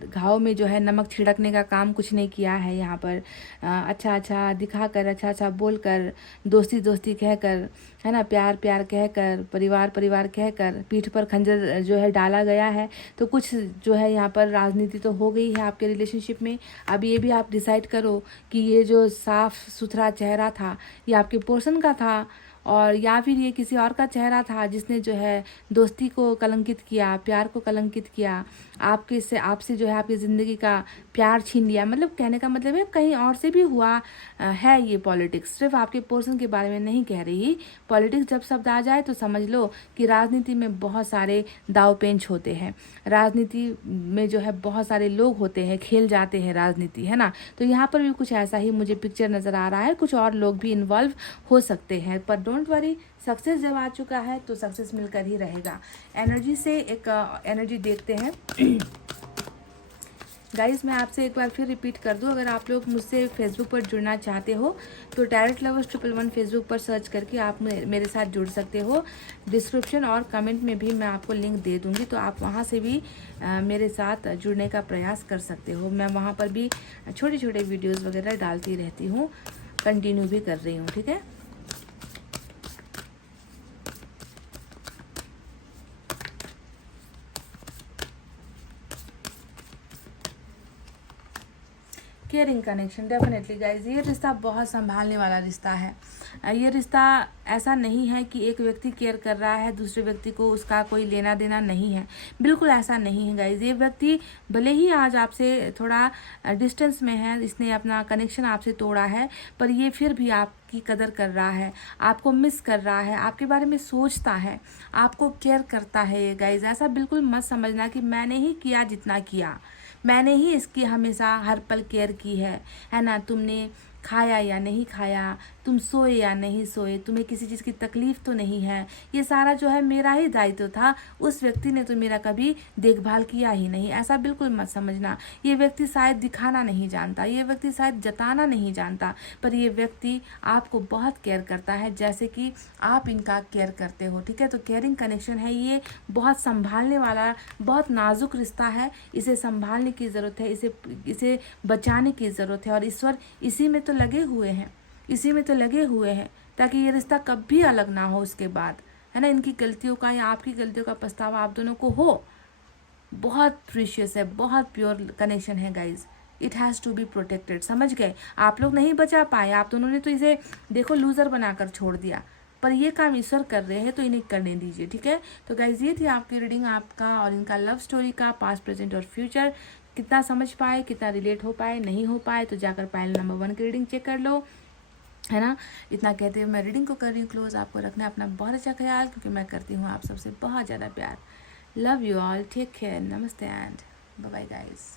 घाव में जो है नमक छिड़कने का काम कुछ ने किया है यहाँ पर। अच्छा अच्छा दिखाकर, अच्छा अच्छा बोलकर, दोस्ती दोस्ती कहकर, है ना, प्यार प्यार कहकर, परिवार परिवार कहकर पीठ पर खंजर जो है डाला गया है। तो कुछ जो है यहाँ पर राजनीति तो हो गई है आपके रिलेशनशिप में। अब ये भी आप डिसाइड करो कि ये जो साफ सुथरा चेहरा था ये आपके पर्सन का था, और या फिर ये किसी और का चेहरा था जिसने जो है दोस्ती को कलंकित किया, प्यार को कलंकित किया, आपसे जो है आपकी ज़िंदगी का प्यार छीन लिया। मतलब कहने का मतलब है कहीं और से भी हुआ है ये पॉलिटिक्स, सिर्फ आपके पर्सन के बारे में नहीं कह रही। पॉलिटिक्स जब शब्द आ जाए तो समझ लो कि राजनीति में बहुत सारे दाव पेंच होते हैं, राजनीति में जो है बहुत सारे लोग होते हैं, खेल जाते हैं राजनीति, है ना। तो यहाँ पर भी कुछ ऐसा ही मुझे पिक्चर नज़र आ रहा है, कुछ और लोग भी इन्वॉल्व हो सकते हैं, पर डोंट वरी, सक्सेस जब आ चुका है तो सक्सेस मिलकर ही रहेगा। एनर्जी से एक एनर्जी देखते हैं गाइस। मैं आपसे एक बार फिर रिपीट कर दूं, अगर आप लोग मुझसे फेसबुक पर जुड़ना चाहते हो तो टैरोट लवर्स 111 फेसबुक पर सर्च करके आप मेरे साथ जुड़ सकते हो। डिस्क्रिप्शन और कमेंट में भी मैं आपको लिंक दे दूंगी, तो आप वहां से भी मेरे साथ जुड़ने का प्रयास कर सकते हो। मैं वहां पर भी छोटे छोटे वीडियोज़ वगैरह डालती रहती हूँ, कंटिन्यू भी कर रही हूँ, ठीक है। केयरिंग कनेक्शन, डेफिनेटली गाइज, ये रिश्ता बहुत संभालने वाला रिश्ता है। ये रिश्ता ऐसा नहीं है कि एक व्यक्ति केयर कर रहा है, दूसरे व्यक्ति को उसका कोई लेना देना नहीं है, बिल्कुल ऐसा नहीं है गाइज। ये व्यक्ति भले ही आज आपसे थोड़ा डिस्टेंस में है, इसने अपना कनेक्शन आपसे तोड़ा है, पर ये फिर भी आपकी कदर कर रहा है, आपको मिस कर रहा है, आपके बारे में सोचता है, आपको केयर करता है। ये गाइज ऐसा बिल्कुल मत समझना कि मैंने ही किया जितना किया, मैंने ही इसकी हमेशा हर पल केयर की है ना। तुमने खाया या नहीं खाया, तुम सोए या नहीं सोए, तुम्हें किसी चीज़ की तकलीफ तो नहीं है, ये सारा जो है मेरा ही दायित्व था, उस व्यक्ति ने तो मेरा कभी देखभाल किया ही नहीं, ऐसा बिल्कुल मत समझना। ये व्यक्ति शायद दिखाना नहीं जानता, ये व्यक्ति शायद जताना नहीं जानता, पर ये व्यक्ति आपको बहुत केयर करता है, जैसे कि आप इनका केयर करते हो, ठीक है। तो केयरिंग कनेक्शन है, ये बहुत संभालने वाला, बहुत नाजुक रिश्ता है, इसे संभालने की ज़रूरत है, इसे बचाने की ज़रूरत है, और ईश्वर इसी में तो लगे हुए हैं, इसी में तो लगे हुए हैं ताकि ये रिश्ता कभी अलग ना हो उसके बाद, है ना। इनकी गलतियों का या आपकी गलतियों का पछतावा आप दोनों को हो। बहुत प्रीशियस है, बहुत प्योर कनेक्शन है guys, it has to be protected, समझ गए। आप लोग नहीं बचा पाए, आप दोनों ने तो इसे देखो लूज़र बनाकर छोड़ दिया, पर ये काम ईश्वर कर रहे हैं तो इन्हें करने दीजिए, ठीक है। तो गाइज ये थी आपकी रीडिंग, आपका और इनका लव स्टोरी का पास्ट प्रेजेंट और फ्यूचर। कितना समझ पाए, कितना रिलेट हो पाए, नहीं हो पाए तो जाकर पायल नंबर 1 की रीडिंग चेक कर लो, है ना। इतना कहते हुए मैं रीडिंग को कर रही हूँ क्लोज। आपको रखना है अपना बहुत अच्छा ख्याल, क्योंकि मैं करती हूँ आप सबसे बहुत ज़्यादा प्यार। Love you all, take care, नमस्ते एंड बाय बाय गाइस।